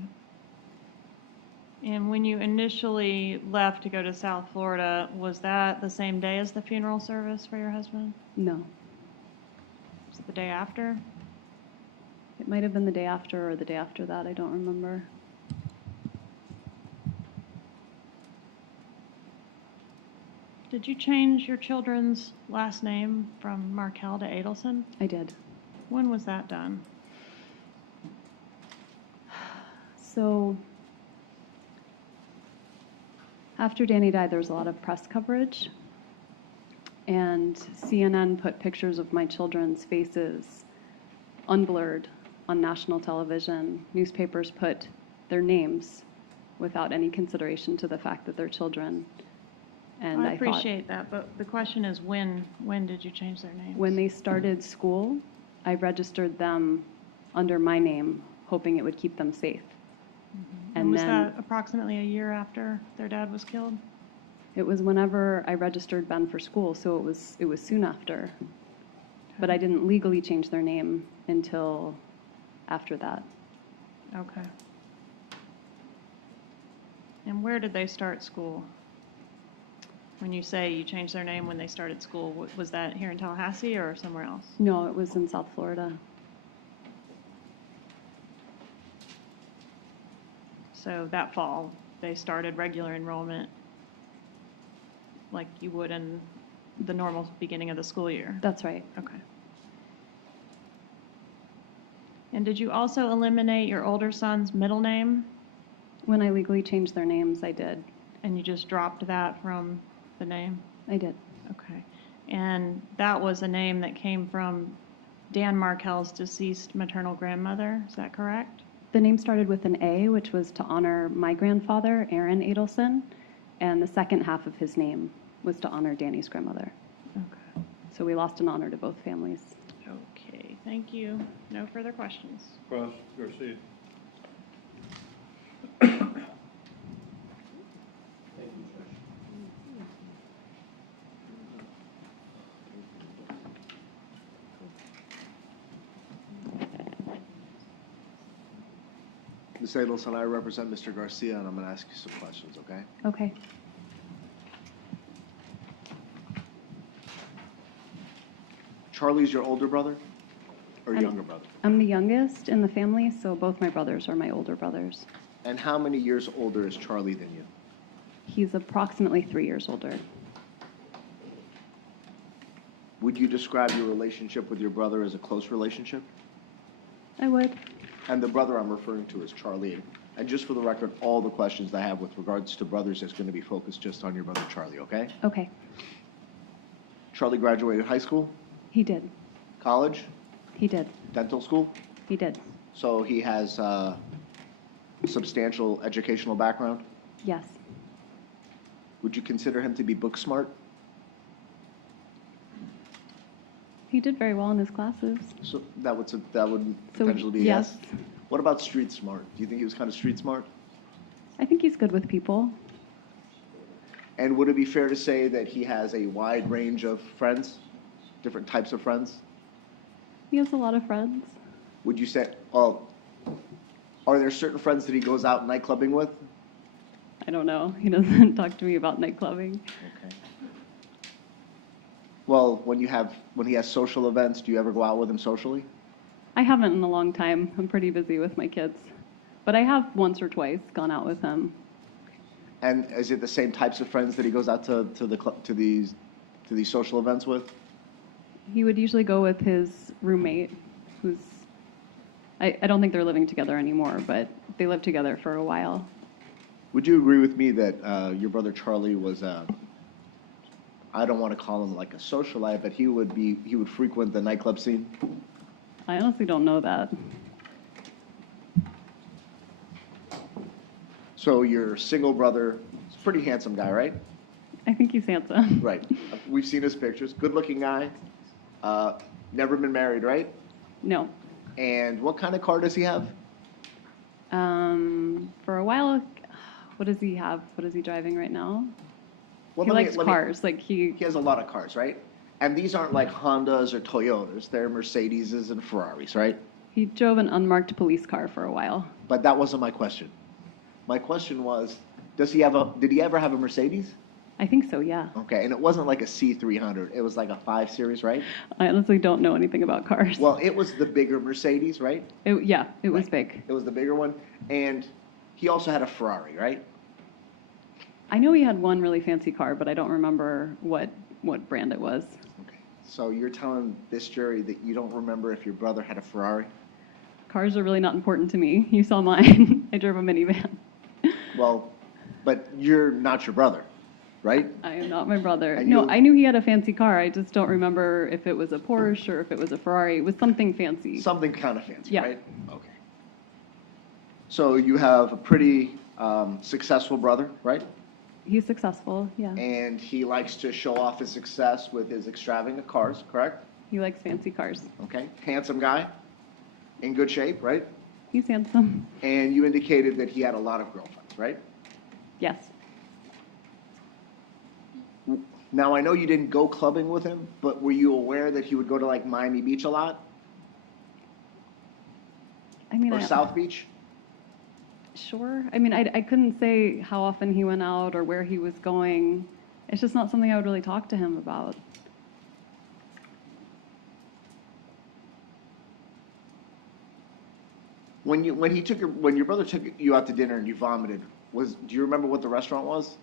And when you initially left to go to South Florida, was that the same day as the funeral service for your husband? No. Was it the day after? It might have been the day after or the day after that. I don't remember. Did you change your children's last name from Markel to Adelson? I did. When was that done? So after Danny died, there was a lot of press coverage, and CNN put pictures of my children's faces unblurred on national television. Newspapers put their names without any consideration to the fact that they're children. And I I thought, appreciate that, but the question is when did you change their names? when they started school, I registered them under my name, hoping it would keep them safe. And was that approximately a year after their dad was killed? It was whenever I registered Ben for school, so it was soon after. But I didn't legally change their name until after that. Okay. And where did they start school? When you say you changed their name when they started school, was that here in Tallahassee or somewhere else? No, it was in South Florida. So that fall, they started regular enrollment like you would in the normal beginning of the school year? That's right. Okay. And did you also eliminate your older son's middle name? When I legally changed their names, I did. And you just dropped that from the name? I did. Okay. And that was a name that came from Dan Markel's deceased maternal grandmother, is that correct? The name started with an A, which was to honor my grandfather, Aaron Adelson, and the second half of his name was to honor Danny's grandmother. Okay. So we lost an honor to both families. Okay, thank you. No further questions. Professor Garcia. Thank you, Judge. Ms. Adelson, I represent Mr. Garcia, and I'm going to ask you some questions, okay? Okay. Charlie's your older brother or I'm- younger brother? I'm the youngest in the family, so both my brothers are my older brothers. And how many years older is Charlie than you? He's approximately 3 years older. Would you describe your relationship with your brother as a close relationship? I would. And the brother I'm referring to is Charlie. And just for the record, all the questions that I have with regards to brothers is going to be focused just on your brother Charlie, okay? Okay. Charlie graduated high school, He did. college, He did. dental school, He did. so he has a substantial educational background. Yes. Would you consider him to be book smart? He did very well in his classes. So that would So, potentially be a yes. yes. What about street smart? Do you think he was kind of street smart? I think he's good with people. And would it be fair to say that he has a wide range of friends, different types of friends? He has a lot of friends. Would you say, well, are there certain friends that he goes out night clubbing with? I don't know. He doesn't talk to me about night clubbing. Okay. Well, when he has social events, do you ever go out with him socially? I haven't in a long time. I'm pretty busy with my kids. But I have once or twice gone out with him. And is it the same types of friends that he goes out to these social events with? He would usually go with his roommate, who's, I don't think they're living together anymore, but they lived together for a while. Would you agree with me that your brother Charlie was, I don't want to call him like a socialite, but he would frequent the nightclub scene? I honestly don't know that. So your single brother is a pretty handsome guy, right? I think he's handsome. Right. We've seen his pictures. Good-looking guy. Never been married, right? No. And what kind of car does he have? For a while, what does he have? What is he driving right now? Well, He let me- likes let me- cars. Like He has a lot of cars, right? And these aren't like Hondas or Toyotas. They're Mercedeses and Ferraris, right? he drove an unmarked police car for a while. But that wasn't my question. My question was, did he ever have a Mercedes? I think so, yeah. Okay, and it wasn't like a C300. It was like a 5 Series, right? I honestly don't know anything about cars. Well, it was the bigger Mercedes, right? It was Right. big. It was the bigger one. And he also had a Ferrari, right? I know he had one really fancy car, but I don't remember what brand it was. Okay. So you're telling this jury that you don't remember if your brother had a Ferrari? Cars are really not important to me. You saw mine. I drove a minivan. Well, but you're not your brother, right? I am not my brother. And No, you- I knew he had a fancy car. I just don't remember if it was a Porsche or if it was a Ferrari. It was something fancy. Something kind of fancy, Yeah. right? Okay. So you have a pretty successful brother, right? He's successful, yeah. And he likes to show off his success with his extravagant cars, correct? He likes fancy cars. Okay. Handsome guy, in good shape, right? He's handsome. And you indicated that he had a lot of girlfriends, right? Yes. Now, I know you didn't go clubbing with him, but were you aware that he would go to like Miami Beach a lot? I mean, Or South Beach? Sure. I mean, I couldn't say how often he went out or where he was going. It's just not something I would really talk to him about. When your brother took you out to dinner and you vomited, do you remember what the restaurant was?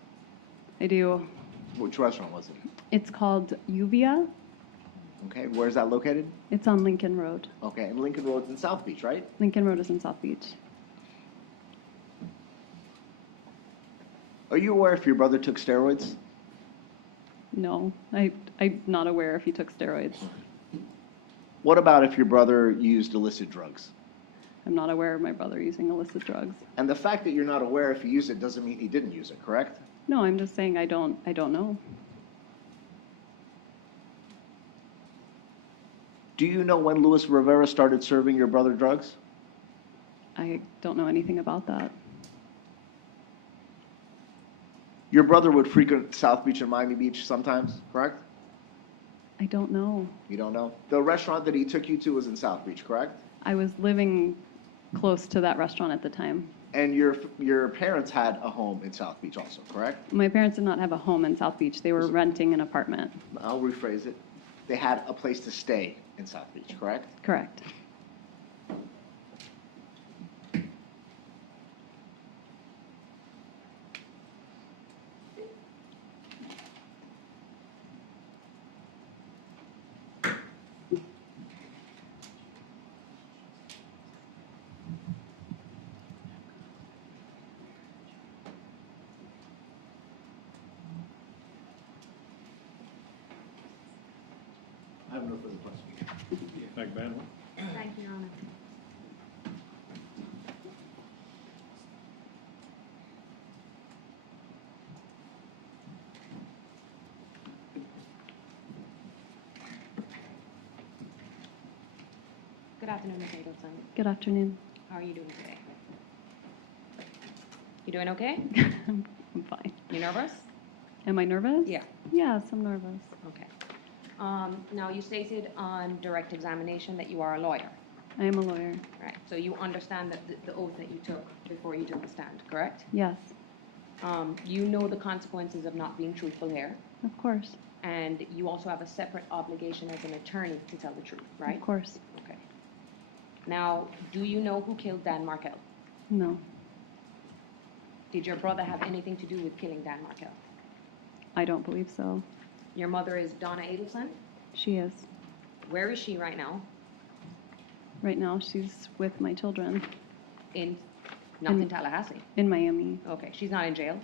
I do. Which restaurant was it? It's called Uvia. Okay, where's that located? It's on Lincoln Road. Okay, and Lincoln Road's in South Beach, right? Lincoln Road is in South Beach. Are you aware if your brother took steroids? No, I'm not aware if he took steroids. What about if your brother used illicit drugs? I'm not aware of my brother using illicit drugs. And the fact that you're not aware if he used it doesn't mean he didn't use it, correct? No, I'm just saying I don't know. Do you know when Luis Rivera started serving your brother drugs? I don't know anything about that. Your brother would frequent South Beach and Miami Beach sometimes, correct? I don't know. You don't know? The restaurant that he took you to was in South Beach, correct? I was living close to that restaurant at the time. And your parents had a home in South Beach also, correct? My parents did not have a home in South Beach. They were renting an apartment. I'll rephrase it. They had a place to stay in South Beach, correct? Correct. I have no further questions. Magbanua? Thank you, Your Honor. Good afternoon, Ms. Adelson. Good afternoon. How are you doing today? You doing okay? I'm fine. You nervous? Am I nervous? Yeah. Yes, I'm nervous. Okay. Now, you stated on direct examination that you are a lawyer, I am a lawyer. right? So you understand that the oath that you took before you took the stand, correct? Yes, You know the consequences of not being truthful here, of course. and you also have a separate obligation as an attorney to tell the truth, right? Of course. Okay. Now, do you know who killed Dan Markel? No, Did your brother have anything to do with killing Dan Markel? I don't believe so. Your mother is Donna Adelson. She is. Where is she right now? Right now, she's with my children Not in In- Tallahassee. in Miami. Okay, she's not in jail?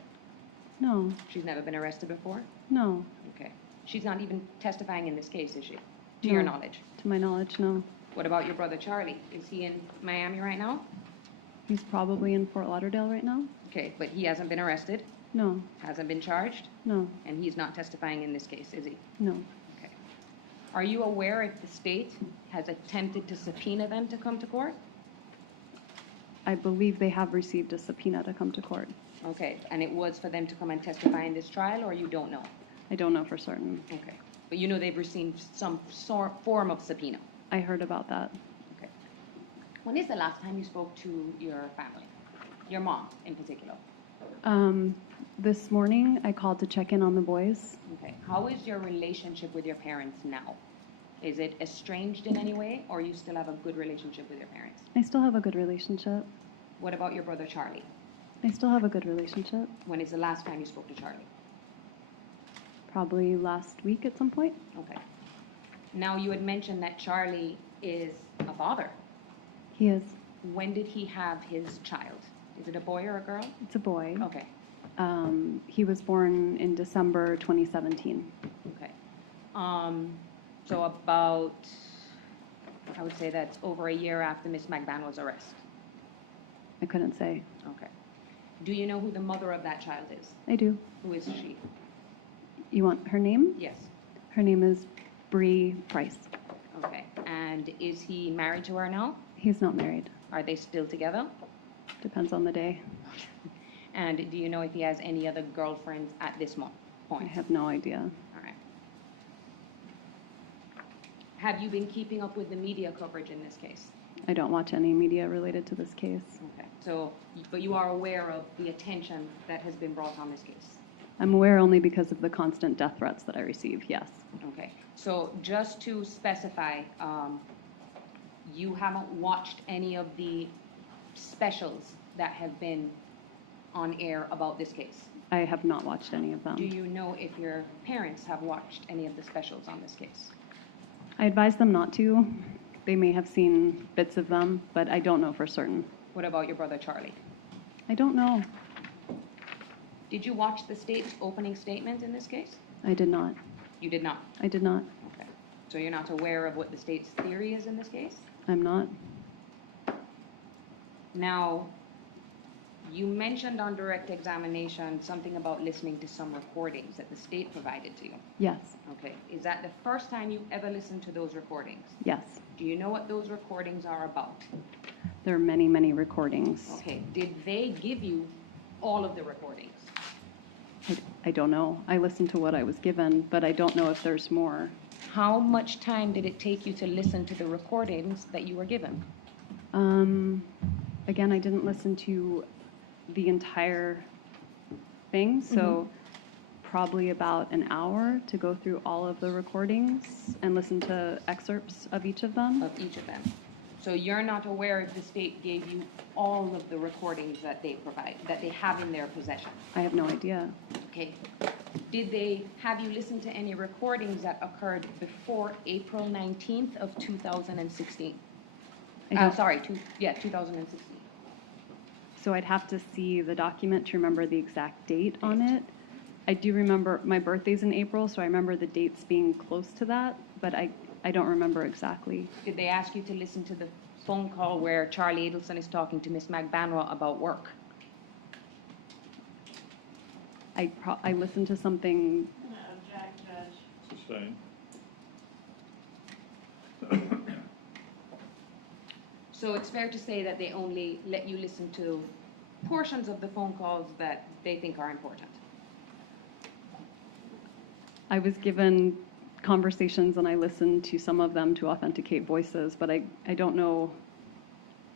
No, She's never been arrested before? no, Okay. She's not even testifying in this case, is she? To your No. knowledge? to my knowledge, no. What about your brother Charlie? Is he in Miami right now? He's probably in Fort Lauderdale right now? Okay, but he hasn't been arrested, No, hasn't been charged, no, and he's not testifying in this case, is he? no. Okay. Are you aware if the state has attempted to subpoena them to come to court? I believe they have received a subpoena to come to court. Okay, and it was for them to come and testify in this trial, or you don't know? I don't know for certain. Okay. But you know they've received some form of subpoena? I heard about that. Okay. When is the last time you spoke to your family? Your mom, in particular? This morning, I called to check in on the boys. Okay. How is your relationship with your parents now? Is it estranged in any way, or you still have a good relationship with your parents? I still have a good relationship. What about your brother Charlie? I still have a good relationship. When is the last time you spoke to Charlie? Probably last week at some point. Okay. Now, you had mentioned that Charlie is a father. He is. When did he have his child? Is it a boy or a girl? It's a boy. Okay, He was born in December 2017. okay. So about, I would say that's over a year after Miss Magbanua's arrest. I couldn't say. Okay. Do you know who the mother of that child is? I do. Who is she? You want her name? Yes. Her name is Bree Price. Okay. And is he married to her now? He's not married. Are they still together? Depends on the day. And do you know if he has any other girlfriends at this I point? have no idea. All right. Have you been keeping up with the media coverage in this case? I don't watch any media related to this case. Okay. So, but you are aware of the attention that has been brought on this case? I'm aware only because of the constant death threats that I receive, yes. Okay. So just to specify, you haven't watched any of the specials that have been on air about this case? I have not watched any of them. Do you know if your parents have watched any of the specials on this case? I advise them not to. They may have seen bits of them, but I don't know for certain. What about your brother Charlie? I don't know. Did you watch the state's opening statement in this case? I did not. You did not? I did not. Okay. So you're not aware of what the state's theory is in this case? I'm not. Now, you mentioned on direct examination something about listening to some recordings that the state provided to you. Yes, Okay, is that the first time you ever listened to those recordings? yes. Do you know what those recordings are about? There are many, many recordings. Okay, did they give you all of the recordings? I don't know. I listened to what I was given, but I don't know if there's more. How much time did it take you to listen to the recordings that you were given? Again, I didn't listen to the entire thing, so probably about an hour to go through all of the recordings and listen to excerpts of each of them. Of each of them. So you're not aware if the state gave you all of the recordings that they provide, that they have in their possession? I have no idea. Okay. Did they have you listen to any recordings that occurred before April 19th of 2016? I don't- Sorry, 2016. So I'd have to see the document to remember the exact date on it. I do remember my birthday's in April, so I remember the dates being close to that, but I don't remember exactly. Did they ask you to listen to the phone call where Charlie Adelson is talking to Miss Magbanua about work? I listened to something. Sustained. So it's fair to say that they only let you listen to portions of the phone calls that they think are important? I was given conversations and I listened to some of them to authenticate voices, but I don't know.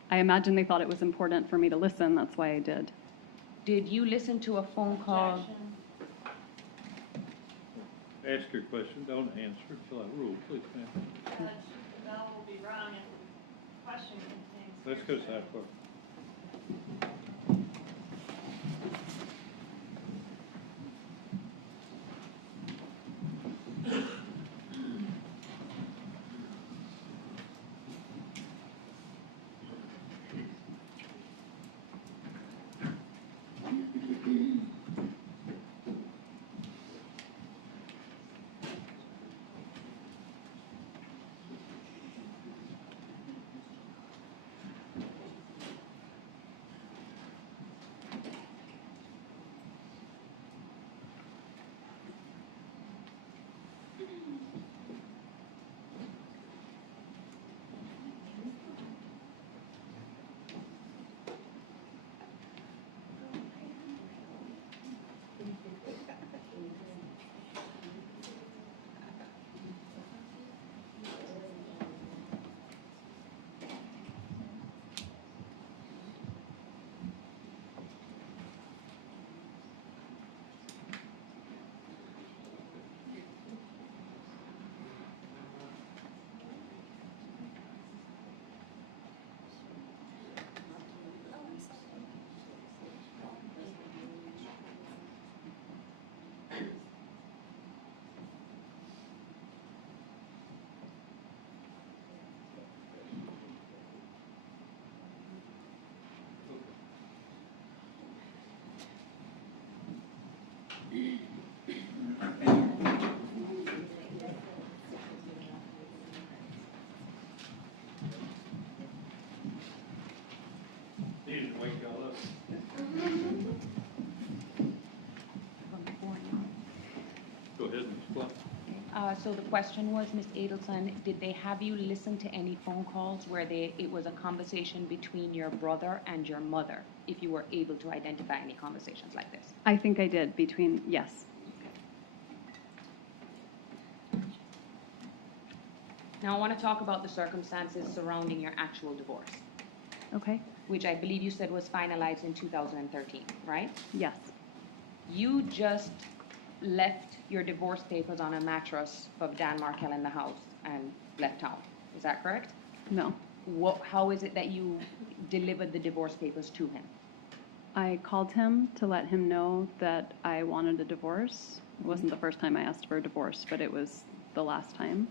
I imagine they thought it was important for me to listen. That's why I did. Did you listen to a phone call? Ask your question, don't answer until I rule, please, ma'am. That will be wrong if the question contains. Let's go that far. Needed to wake y'all up. Go ahead, Ms. Clark. So the question was, Ms. Adelson, did they have you listen to any phone calls where it was a conversation between your brother and your mother, if you were able to identify any conversations like this? I think I did yes. Now I want to talk about the circumstances surrounding your actual divorce, Okay. which I believe you said was finalized in 2013, right? Yes. You just left your divorce papers on a mattress of Dan Markel in the house and left town. Is that correct? No. How is it that you delivered the divorce papers to him? I called him to let him know that I wanted a divorce. It wasn't the first time I asked for a divorce, but it was the last time.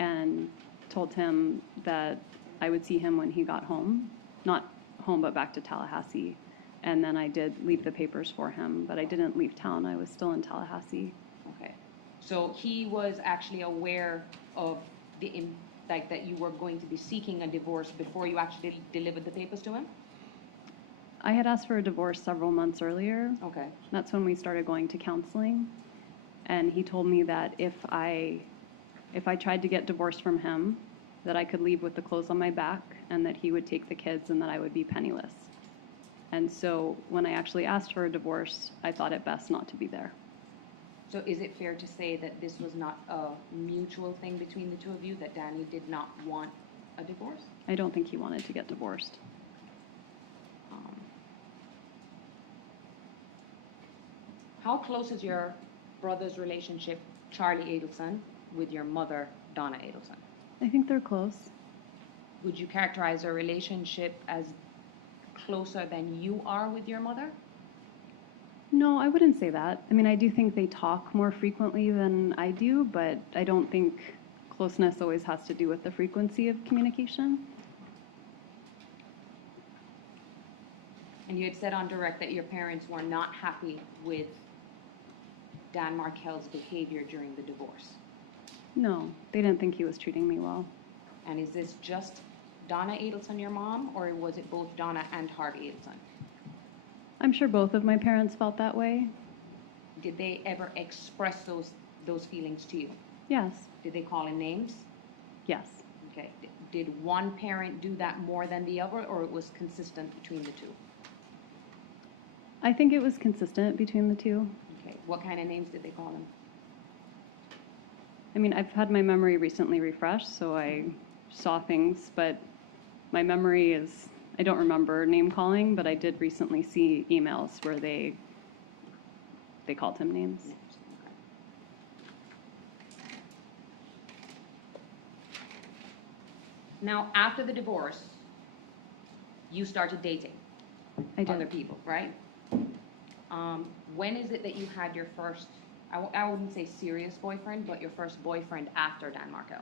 And told him that I would see him when he got home. Not home, but back to Tallahassee. And then I did leave the papers for him, but I didn't leave town. I was still in Tallahassee. Okay. So he was actually aware of that you were going to be seeking a divorce before you actually delivered the papers to him? I had asked for a divorce several months earlier. Okay. That's when we started going to counseling. And he told me that if I tried to get divorced from him, that I could leave with the clothes on my back and that he would take the kids and that I would be penniless. And so when I actually asked for a divorce, I thought it best not to be there. So is it fair to say that this was not a mutual thing between the two of you, that Danny did not want a divorce? I don't think he wanted to get divorced. How close is your brother's relationship, Charlie Adelson, with your mother, Donna Adelson? I think they're close. Would you characterize their relationship as closer than you are with your mother? No, I wouldn't say that. I mean, I do think they talk more frequently than I do, but I don't think closeness always has to do with the frequency of communication. And you had said on direct that your parents were not happy with Dan Markel's behavior during the divorce. No, they didn't think he was treating me well. And is this just Donna Adelson, your mom, or was it both Donna and Harvey Adelson? I'm sure both of my parents felt that way. Did they ever express those feelings to you? Yes, Did they call in names? yes. Okay. Did one parent do that more than the other, or it was consistent between the two? I think it was consistent between the two. Okay. What kind of names did they call him? I mean, I've had my memory recently refreshed, so I saw things, but my memory is, I don't remember name calling, but I did recently see emails where they called him names. Now, after the divorce, you started dating I other did. people, right? When is it that you had your first, I wouldn't say serious boyfriend, but your first boyfriend after Dan Markel?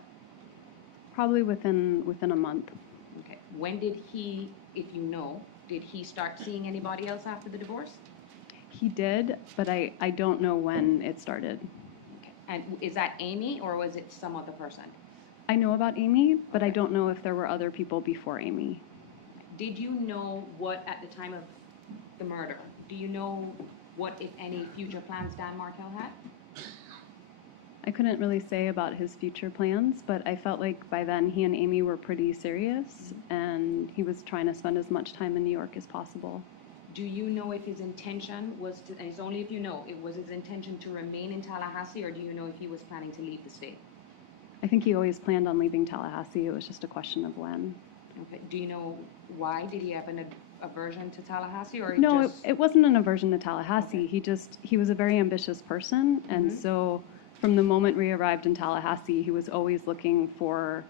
Probably within a month. Okay. When did he, if you know, did he start seeing anybody else after the divorce? He did, but I don't know when it started. Okay. And is that Amy, or was it some other person? I know about Amy, but I Okay. don't know if there were other people before Amy. Did you know what, at the time of the murder, do you know what, if any, future plans Dan Markel had? I couldn't really say about his future plans, but I felt like by then he and Amy were pretty serious, and he was trying to spend as much time in New York as possible. Do you know if his intention was to, and it's only if you know, it was his intention to remain in Tallahassee, or do you know if he was planning to leave the state? I think he always planned on leaving Tallahassee. It was just a question of when. Okay. Do you know why? Did he have an aversion to Tallahassee, or No, just? it wasn't an aversion to Tallahassee. Okay. He was a very ambitious person, and Mhm. so from the moment we arrived in Tallahassee, he was always looking for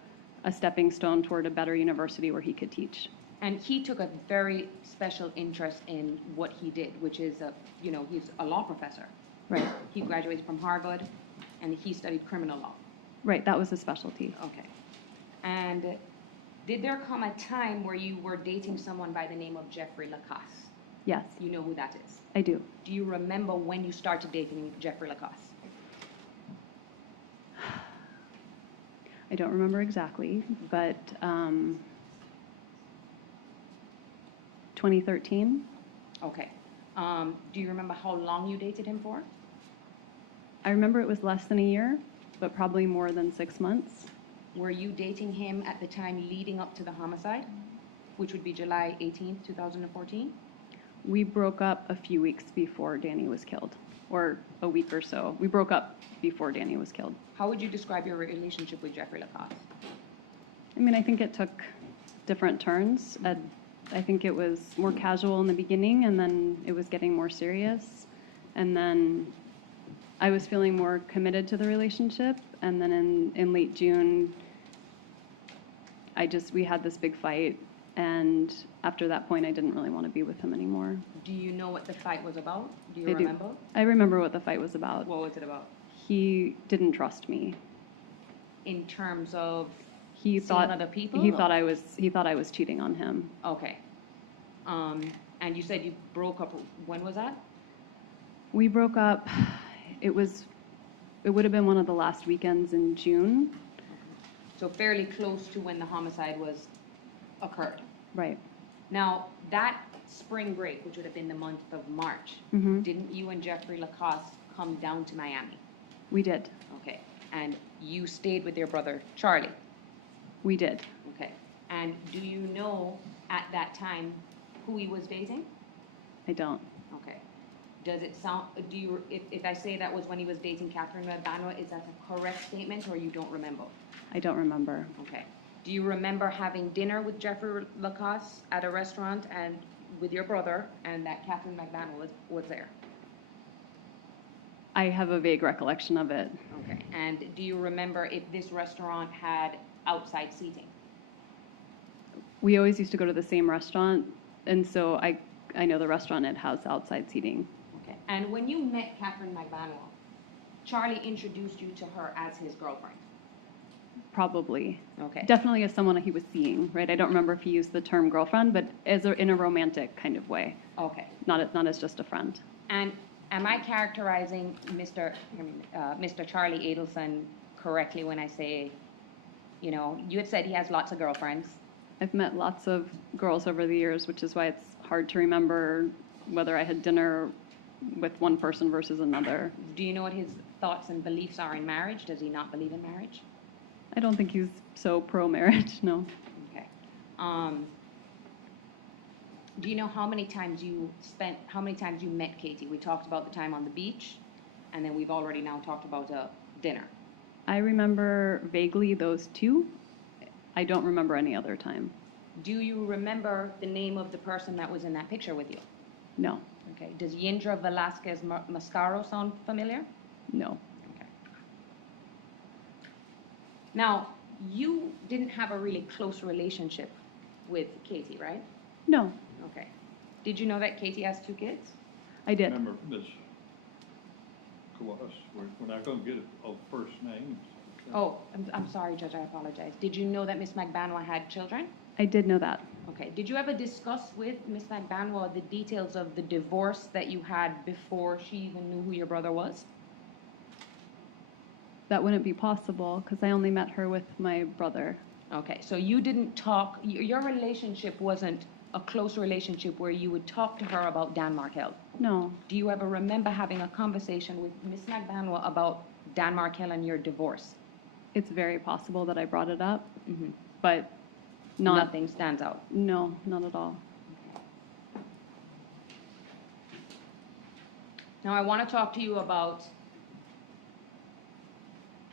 a stepping stone toward a better university where he could teach. And he took a very special interest in what he did, which is he's a law professor. Right. He graduated from Harvard, and he studied criminal law. Right, that was his specialty. Okay. And did there come a time where you were dating someone by the name of Jeffrey Lacasse? Yes, You know who that is? I do. Do you remember when you started dating Jeffrey Lacasse? I don't remember exactly, but 2013. Okay. Do you remember how long you dated him for? I remember it was less than a year, but probably more than 6 months. Were you dating him at the time leading up to the homicide, which would be July 18th, 2014? We broke up a few weeks before Danny was killed, or a week or so. We broke up before Danny was killed. How would you describe your relationship with Jeffrey Lacasse? I mean, I think it took different turns. I think it was more casual in the beginning, and then it was getting more serious. And then I was feeling more committed to the relationship. And then in late June, we had this big fight. And after that point, I didn't really want to be with him anymore. Do you know what the fight was about? Do you I do. remember? I remember what the fight was about. What was it about? He didn't trust me. In terms of He seeing thought other people? he thought I was cheating on him. Okay. And you said you broke up. When was that? We broke up. It would have been one of the last weekends in June. So fairly close to when the homicide occurred. Right. Now, that spring break, which would have been the month of March, Mhm. didn't you and Jeffrey Lacoste come down to Miami? We did. Okay. And you stayed with your brother, Charlie? We did. Okay. And do you know at that time who he was dating? I don't. Okay. Does it sound, if I say that was when he was dating Katherine Magbanua, is that a correct statement or you don't remember? I don't remember. Okay. Do you remember having dinner with Jeffrey Lacoste at a restaurant and with your brother and that Katherine Magbanua was there? I have a vague recollection of it. Okay. And do you remember if this restaurant had outside seating? We always used to go to the same restaurant, and so I know the restaurant, it has outside seating. Okay. And when you met Katherine Magbanua, Charlie introduced you to her as his girlfriend? Probably. Okay. Definitely as someone he was seeing, right? I don't remember if he used the term girlfriend, but in a romantic kind of way, Okay. not as just a friend. And am I characterizing Mr. Charlie Adelson correctly when I say, you had said he has lots of girlfriends? I've met lots of girls over the years, which is why it's hard to remember whether I had dinner with one person versus another. Do you know what his thoughts and beliefs are in marriage? Does he not believe in marriage? I don't think he's so pro-marriage, no. Okay. Do you know how many times you met Katie? We talked about the time on the beach, and then we've already now talked about dinner. I remember vaguely those two. I don't remember any other time. Do you remember the name of the person that was in that picture with you? No, Okay. Does Yindra Velasquez Mascaro sound familiar? no. Okay. Now, you didn't have a really close relationship with Katie, right? No, Okay. Did you know that Katie has 2 kids? I did. Remember, Ms. Kawas, we're not gonna get a first name. Oh, I'm sorry, Judge, I apologize. Did you know that Miss Magbanua had children? I did know that. Okay. Did you ever discuss with Miss Magbanua the details of the divorce that you had before she even knew who your brother was? That wouldn't be possible because I only met her with my brother. Okay, so you didn't talk, your relationship wasn't a close relationship where you would talk to her about Dan Markel? No, Do you ever remember having a conversation with Miss Magbanua about Dan Markel and your divorce? it's very possible that I brought it up, Mm-hmm. but not. Nothing stands out. No, not at all. Now, I want to talk to you about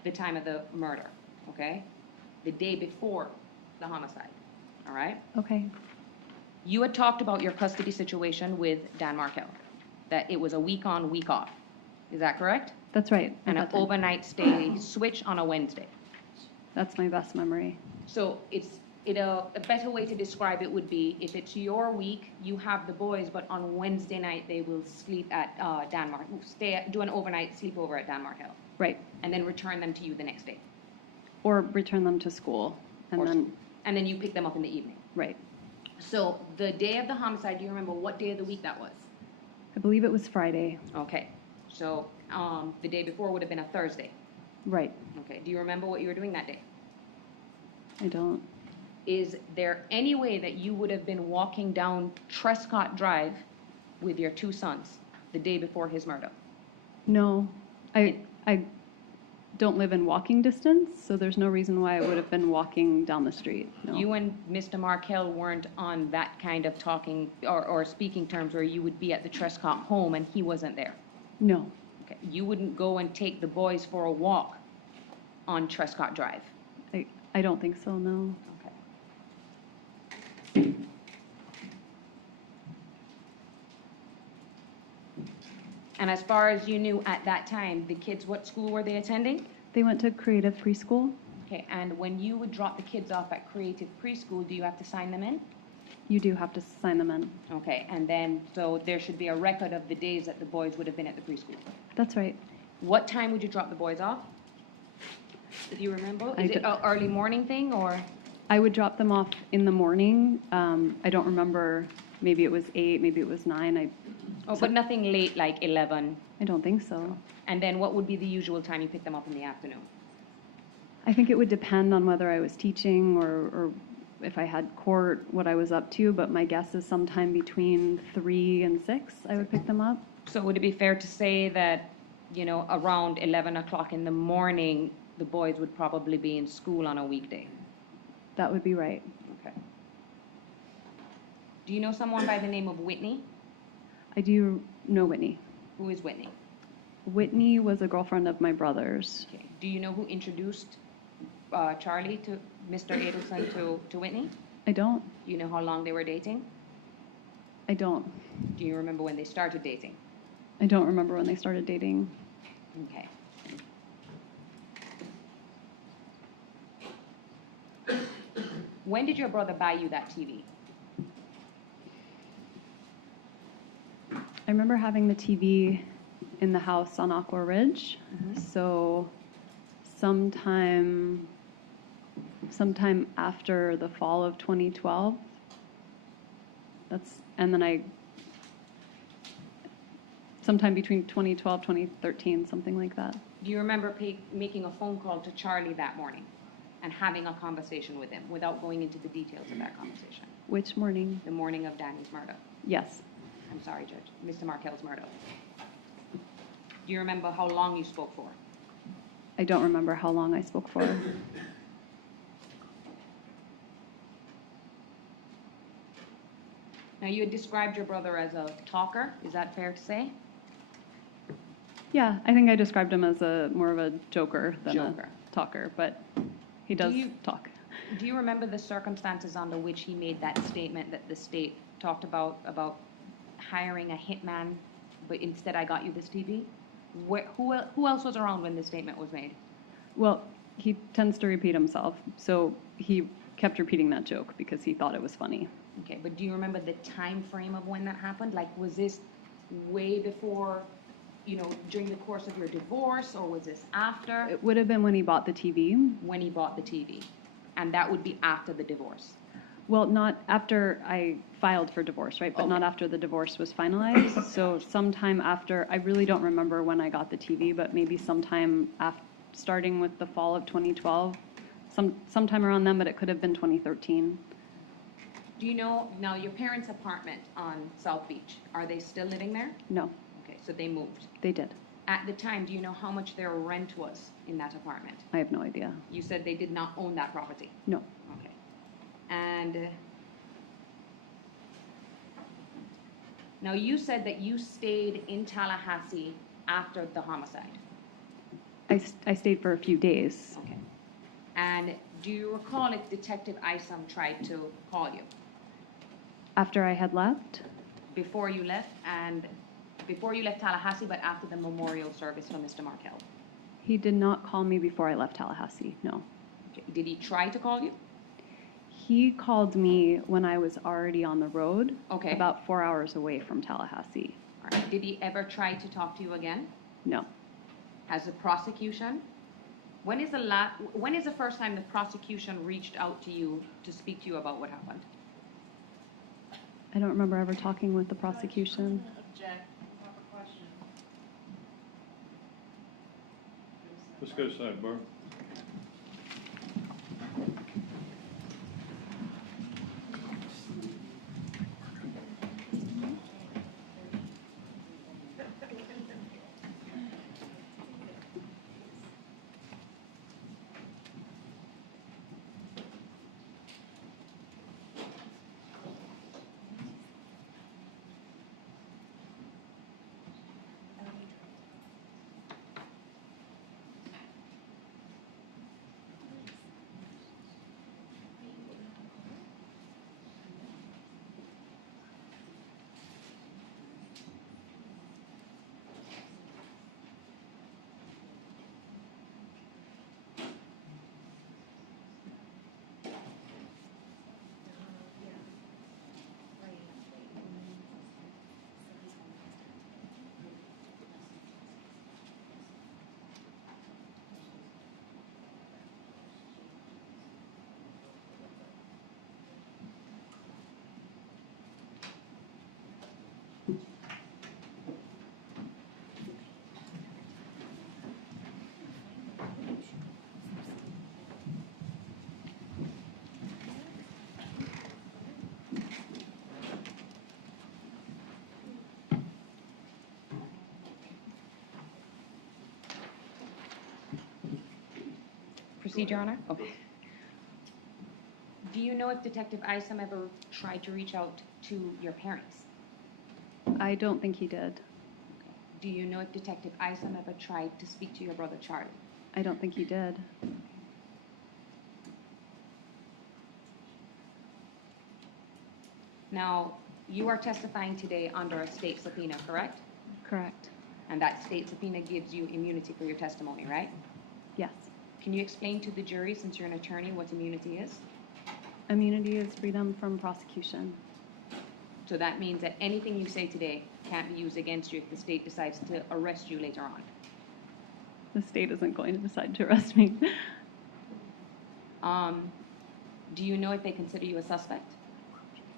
the time of the murder, okay? The day before the homicide, all right? Okay. You had talked about your custody situation with Dan Markel, that it was a week on, week off. Is that correct? That's right. at And an that time. overnight stay switch on a Wednesday. That's my best memory. So a better way to describe it would be, if it's your week, you have the boys, but on Wednesday night, they will sleep at Dan Markel, do an overnight sleepover at Dan Markel, Right. and then return them to you the next day. Or return them to school. And Or then, school. And then you pick them up in the evening. right. So the day of the homicide, do you remember what day of the week that was? I believe it was Friday. Okay, so the day before would have been a Thursday. Right. Okay, do you remember what you were doing that day? I don't. Is there any way that you would have been walking down Trescott Drive with your 2 sons the day before his murder? No. I don't live in walking distance, so there's no reason why I would have been walking down the street. No. You and Mr. Markel weren't on that kind of talking or speaking terms where you would be at the Trescott home and he wasn't there? No. Okay. You wouldn't go and take the boys for a walk on Trescott Drive? I don't think so, no. Okay. And as far as you knew at that time, the kids, what school were they attending? They went to creative preschool. Okay, and when you would drop the kids off at creative preschool, do you have to sign them in? You do have to sign them in. Okay, and then, so there should be a record of the days that the boys would have been at the preschool. That's right. What time would you drop the boys off? Do you remember? I Is it d- an early morning thing, or? I would drop them off in the morning. I don't remember, maybe it was 8, maybe it was 9. Oh, but nothing late, like 11? I don't think so. And then what would be the usual time you pick them up in the afternoon? I think it would depend on whether I was teaching or if I had court, what I was up to, but my guess is sometime between 3 and 6, I would pick them up. So would it be fair to say that, you know, around 11 o'clock in the morning, the boys would probably be in school on a weekday? That would be right. Okay. Do you know someone by the name of Whitney? I do know Whitney. Who is Whitney? Whitney was a girlfriend of my brother's. Okay. Do you know who introduced Charlie to Mr. Adelson to Whitney? I don't. Do you know how long they were dating? I don't. Do you remember when they started dating? I don't remember when they started dating. Okay. When did your brother buy you that TV? I remember having the TV in the house on Aqua Ridge. So sometime after the fall of 2012. And then sometime between 2012, 2013, something like that. Do you remember making a phone call to Charlie that morning and having a conversation with him without going into the details of that conversation? Which morning? The morning of Danny's murder. Yes. I'm sorry, Judge. Mr. Markel's murder. Do you remember how long you spoke for? I don't remember how long I spoke for. Now, you had described your brother as a talker. Is that fair to say? Yeah, I think I described him as more of a joker than Joker. a talker, but he does talk. Do you remember the circumstances under which he made that statement that the state talked about hiring a hitman, but instead I got you this TV? Who else was around when this statement was made? Well, he tends to repeat himself, so he kept repeating that joke because he thought it was funny. Okay, but do you remember the time frame of when that happened? Like, was this way before, you know, during the course of your divorce, or was this after? It would have been when he bought the TV. When he bought the TV. And that would be after the divorce. Well, not after I filed for divorce, right? But Okay. not after the divorce was finalized. So sometime after, I really don't remember when I got the TV, but maybe sometime starting with the fall of 2012, sometime around then, but it could have been 2013. Do you know, now your parents' apartment on South Beach, are they still living there? No, Okay, so they moved. they did. At the time, do you know how much their rent was in that apartment? I have no idea. You said they did not own that property. No, Okay. And now you said that you stayed in Tallahassee after the homicide. I stayed for a few days. Okay. And do you recall if Detective Isom tried to call you After I had left, before you left Tallahassee, but after the memorial service for Mr. Markel? he did not call me before I left Tallahassee, no. Okay. Did he try to call you? He called me when I was already on the road, Okay. about 4 hours away from Tallahassee. All right. Did he ever try to talk to you again? No. Has the prosecution? When is the first time the prosecution reached out to you to speak to you about what happened? I don't remember ever talking with the prosecution. Object, proper question. Let's go sidebar. proceed, Your Honor? Okay. Do you know if Detective Isom ever tried to reach out to your parents? I don't think he did. Do you know if Detective Isom ever tried to speak to your brother Charlie? I don't think he did. Now, you are testifying today under a state subpoena, correct? Correct. And that state subpoena gives you immunity for your testimony, right? Yes. Can you explain to the jury, since you're an attorney, what immunity is? Immunity is freedom from prosecution. So that means that anything you say today can't be used against you if the state decides to arrest you later on. The state isn't going to decide to arrest me. Do you know if they consider you a suspect?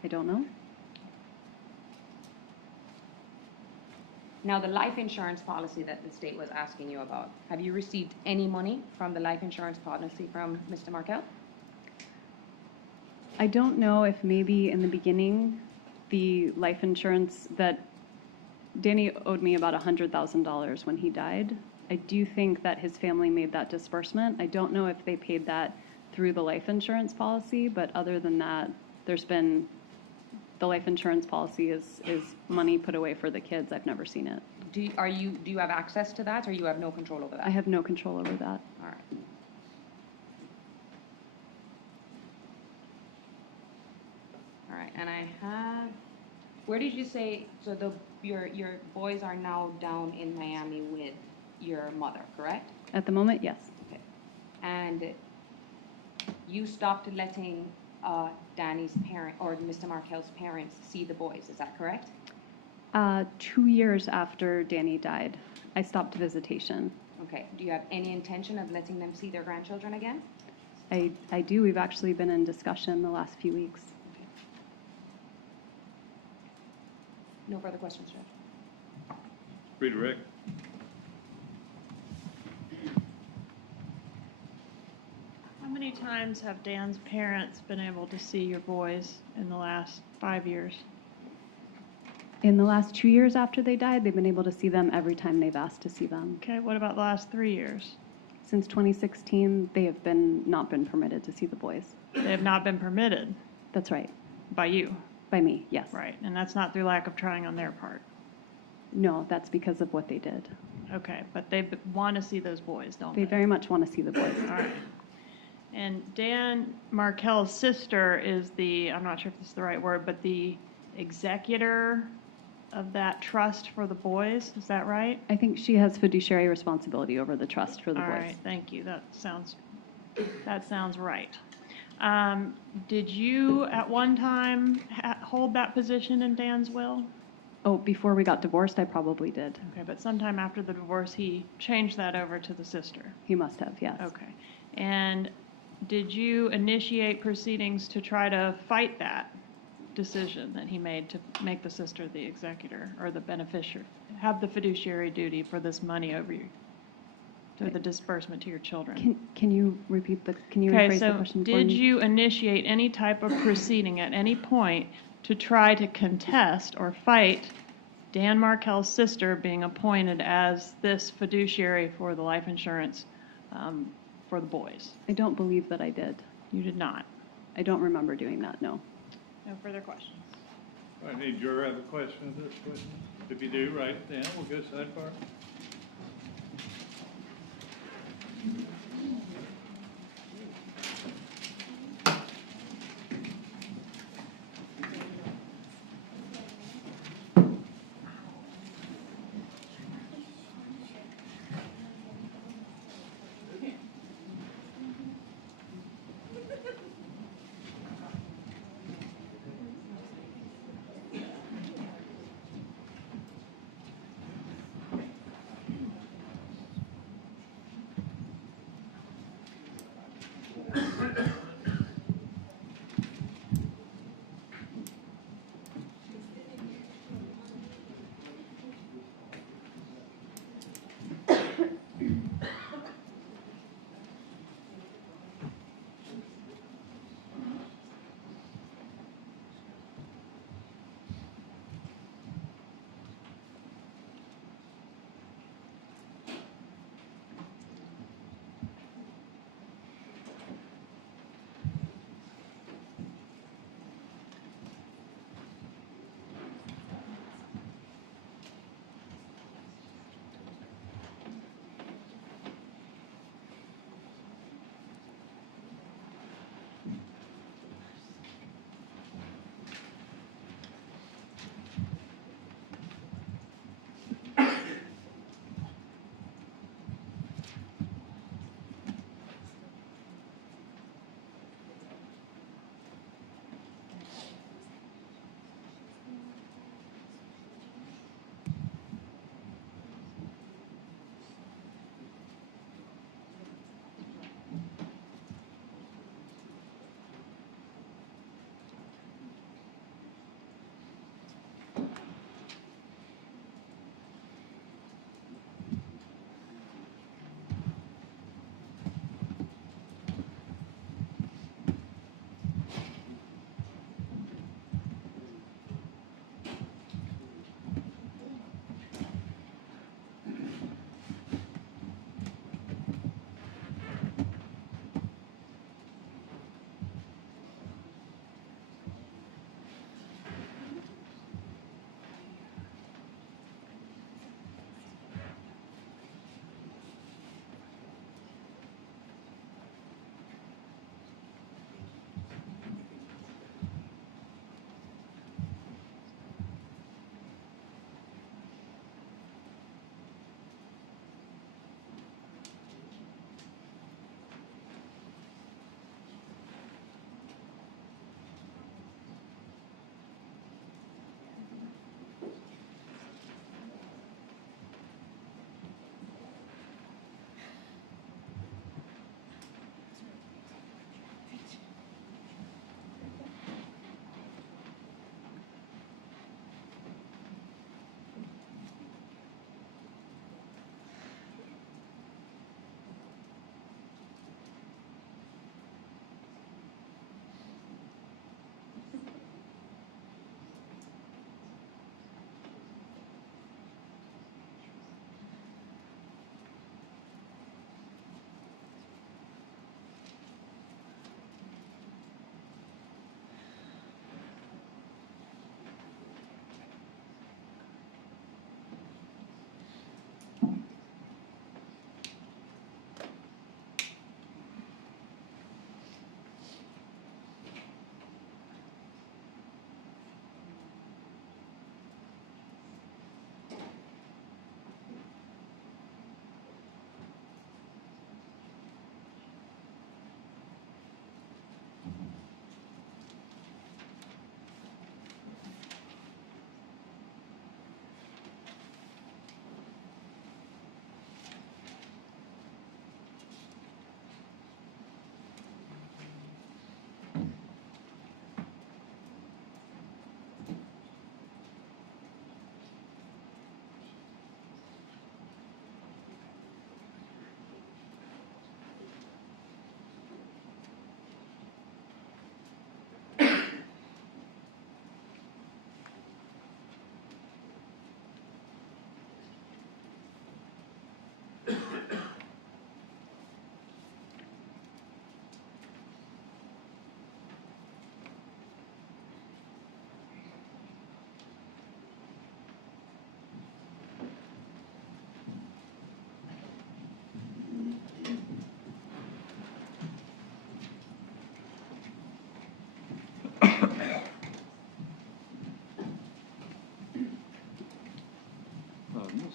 I don't know. Now, the life insurance policy that the state was asking you about, have you received any money from the life insurance policy from Mr. Markel? I don't know if maybe in the beginning, the life insurance that Danny owed me about $100,000 when he died. I do think that his family made that disbursement. I don't know if they paid that through the life insurance policy, but other than that, there's been, the life insurance policy is money put away for the kids. I've never seen it. Do you have access to that, or you have no control over that? I have no control over that. All right. All right, and I have, where did you say, so your boys are now down in Miami with your mother, correct? At the moment, yes. Okay. And you stopped letting Danny's parent, or Mr. Markel's parents, see the boys, is that correct? 2 years after Danny died, I stopped visitation. Okay. Do you have any intention of letting them see their grandchildren again? I do. We've actually been in discussion the last few weeks. No further questions, Judge. Redirect. How many times have Dan's parents been able to see your boys in the last 5 years? In the last 2 years after they died, they've been able to see them every time they've asked to see them. Okay, what about the last 3 years? Since 2016, they have not been permitted to see the boys. They have not been permitted That's right. by you, By me, yes. right? And that's not through lack of trying on their part. No, that's because of what they did. Okay, but they want to see those boys, don't They they? very much want to see the boys. All right. And Dan Markel's sister is the, I'm not sure if this is the right word, but the executor of that trust for the boys, is that right? I think she has fiduciary responsibility over the trust for the All boys. right, thank you. That sounds right. Did you at one time hold that position in Dan's will? Oh, before we got divorced, I probably did. Okay, but sometime after the divorce, he changed that over to the sister. He must have, yes. Okay. And did you initiate proceedings to try to fight that decision that he made to make the sister the executor or the beneficiary, have the fiduciary duty for this money over you, to the disbursement to your children? Can you repeat can you Okay, rephrase the so question for did me? you initiate any type of proceeding at any point to try to contest or fight Dan Markel's sister being appointed as this fiduciary for the life insurance for the boys? I don't believe that I did. You did not. I don't remember doing that, no. No further questions. All right, any juror have a question of this witness? If you do, write it down. We'll go sidebar.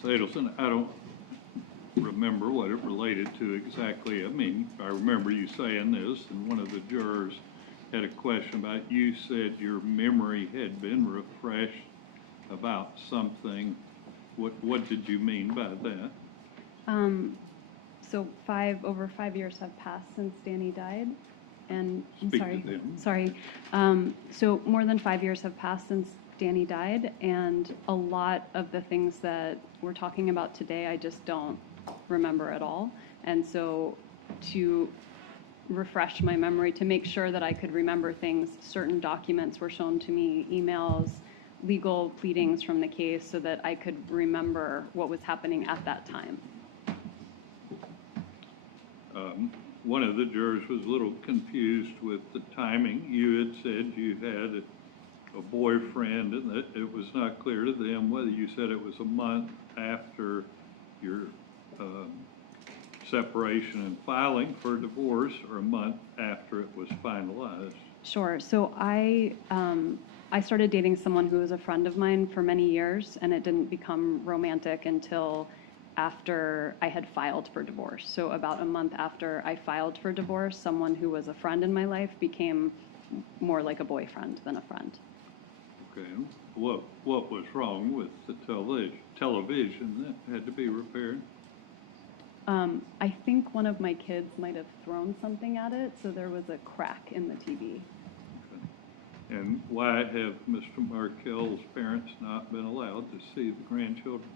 Adelson, I don't remember what it related to exactly. I mean, I remember you saying this, and one of the jurors had a question about, you said your memory had been refreshed about something. What did you mean by that? So over 5 years have passed since Danny died, and I'm Speak sorry, to them. sorry. So more than 5 years have passed since Danny died, and a lot of the things that we're talking about today, I just don't remember at all. And so to refresh my memory, to make sure that I could remember things, certain documents were shown to me, emails, legal pleadings from the case, so that I could remember what was happening at that time. One of the jurors was a little confused with the timing. You had said you had a boyfriend and that it was not clear to them whether you said it was a month after your separation and filing for divorce or a month after it was finalized. Sure. So I started dating someone who was a friend of mine for many years, and it didn't become romantic until after I had filed for divorce. So about a month after I filed for divorce, someone who was a friend in my life became more like a boyfriend than a friend. Okay. What was wrong with the television that had to be repaired? I think one of my kids might have thrown something at it, so there was a crack in the TV. Okay. And why have Mr. Markel's parents not been allowed to see the grandchildren?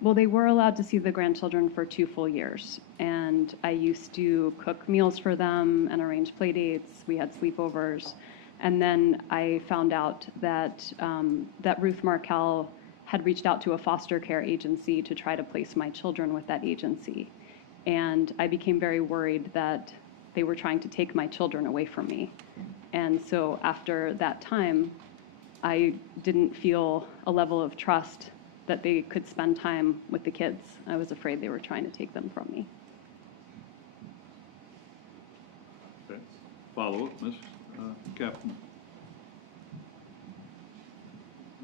Well, they were allowed to see the grandchildren for 2 full years, and I used to cook meals for them and arrange play dates. We had sleepovers, and then I found out that that Ruth Markel had reached out to a foster care agency to try to place my children with that agency, and I became very worried that they were trying to take my children away from me. And so after that time, I didn't feel a level of trust that they could spend time with the kids. I was afraid they were trying to take them from me. Okay. Follow-up, Ms. Cappleman.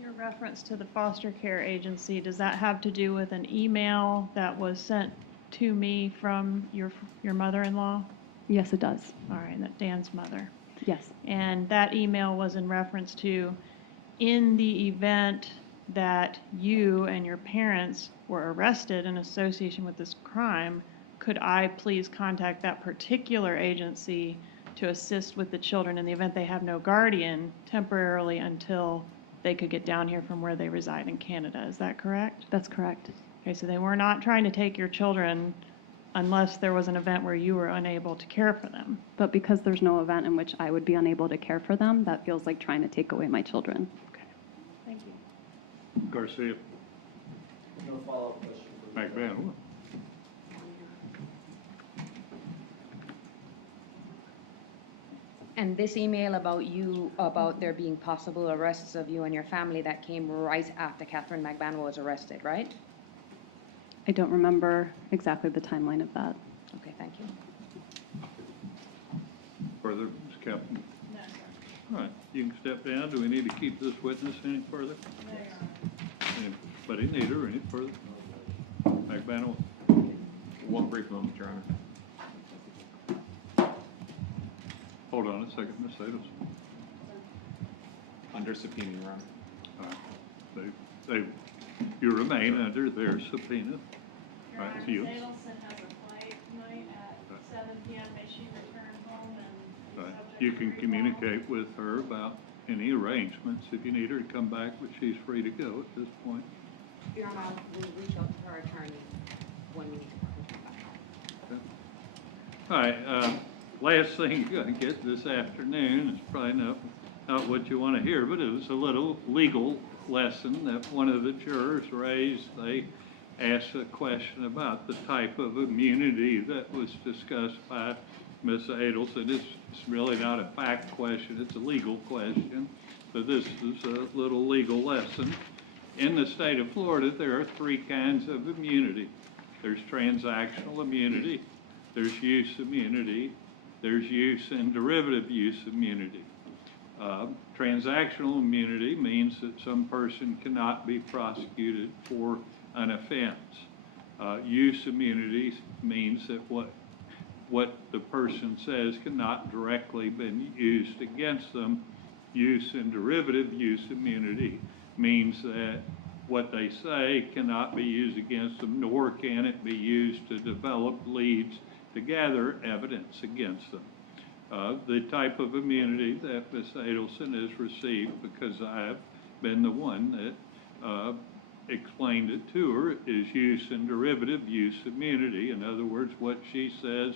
Your reference to the foster care agency, does that have to do with an email that was sent to me from your mother-in-law? Yes, it does. All right, that Dan's mother. Yes. And that email was in reference to, in the event that you and your parents were arrested in association with this crime, could I please contact that particular agency to assist with the children in the event they have no guardian temporarily until they could get down here from where they reside in Canada? Is that correct? That's correct. Okay, so they were not trying to take your children unless there was an event where you were unable to care for them. But because there's no event in which I would be unable to care for them, that feels like trying to take away my children. Okay, thank you. Garcia. No follow-up question for me. Magbanua. And this email about there being possible arrests of you and your family, that came right after Katherine Magbanua was arrested, right? I don't remember exactly the timeline of that. Okay, thank you. Further, Ms. Cappleman? No, sir. All right, you can step down. Do we need to keep this witness any further? No, Your Honor. Anybody need her any further? Magbanua? One brief moment, Your Honor. Hold on a second, Ms. Adelson. Under subpoena, Your Honor. All right. You remain under their subpoena. Your Right, Honor, you. Ms. Adelson has a flight tonight at 7 p.m. May she return home and be Right. subject You to can recall? communicate with her about any arrangements if you need her to come back, but she's free to go at this point. Your Honor, we'll reach out to her attorney when we need to come back. Okay. All right, last thing you're gonna get this afternoon is probably not what you want to hear, but it was a little legal lesson that one of the jurors raised. They asked a question about the type of immunity that was discussed by Ms. Adelson. It's really not a fact question, it's a legal question. So this is a little legal lesson. In the state of Florida, there are 3 kinds of immunity. There's transactional immunity, there's use immunity, there's use and derivative use immunity. Transactional immunity means that some person cannot be prosecuted for an offense. Use immunity means that what the person says cannot directly be used against them. Use and derivative use immunity means that what they say cannot be used against them, nor can it be used to develop leads to gather evidence against them. The type of immunity that Ms. Adelson has received, because I've been the one that explained it to her, is use and derivative use immunity. In other words, what she says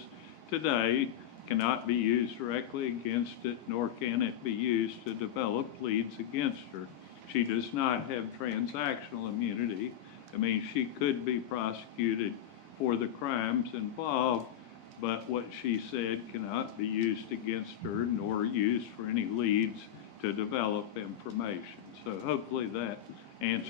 today cannot be used directly against it, nor can it be used to develop leads against her. She does not have transactional immunity. I mean, she could be prosecuted for the crimes involved, but what she said cannot be used against her, nor used for any leads to develop information. So hopefully that answers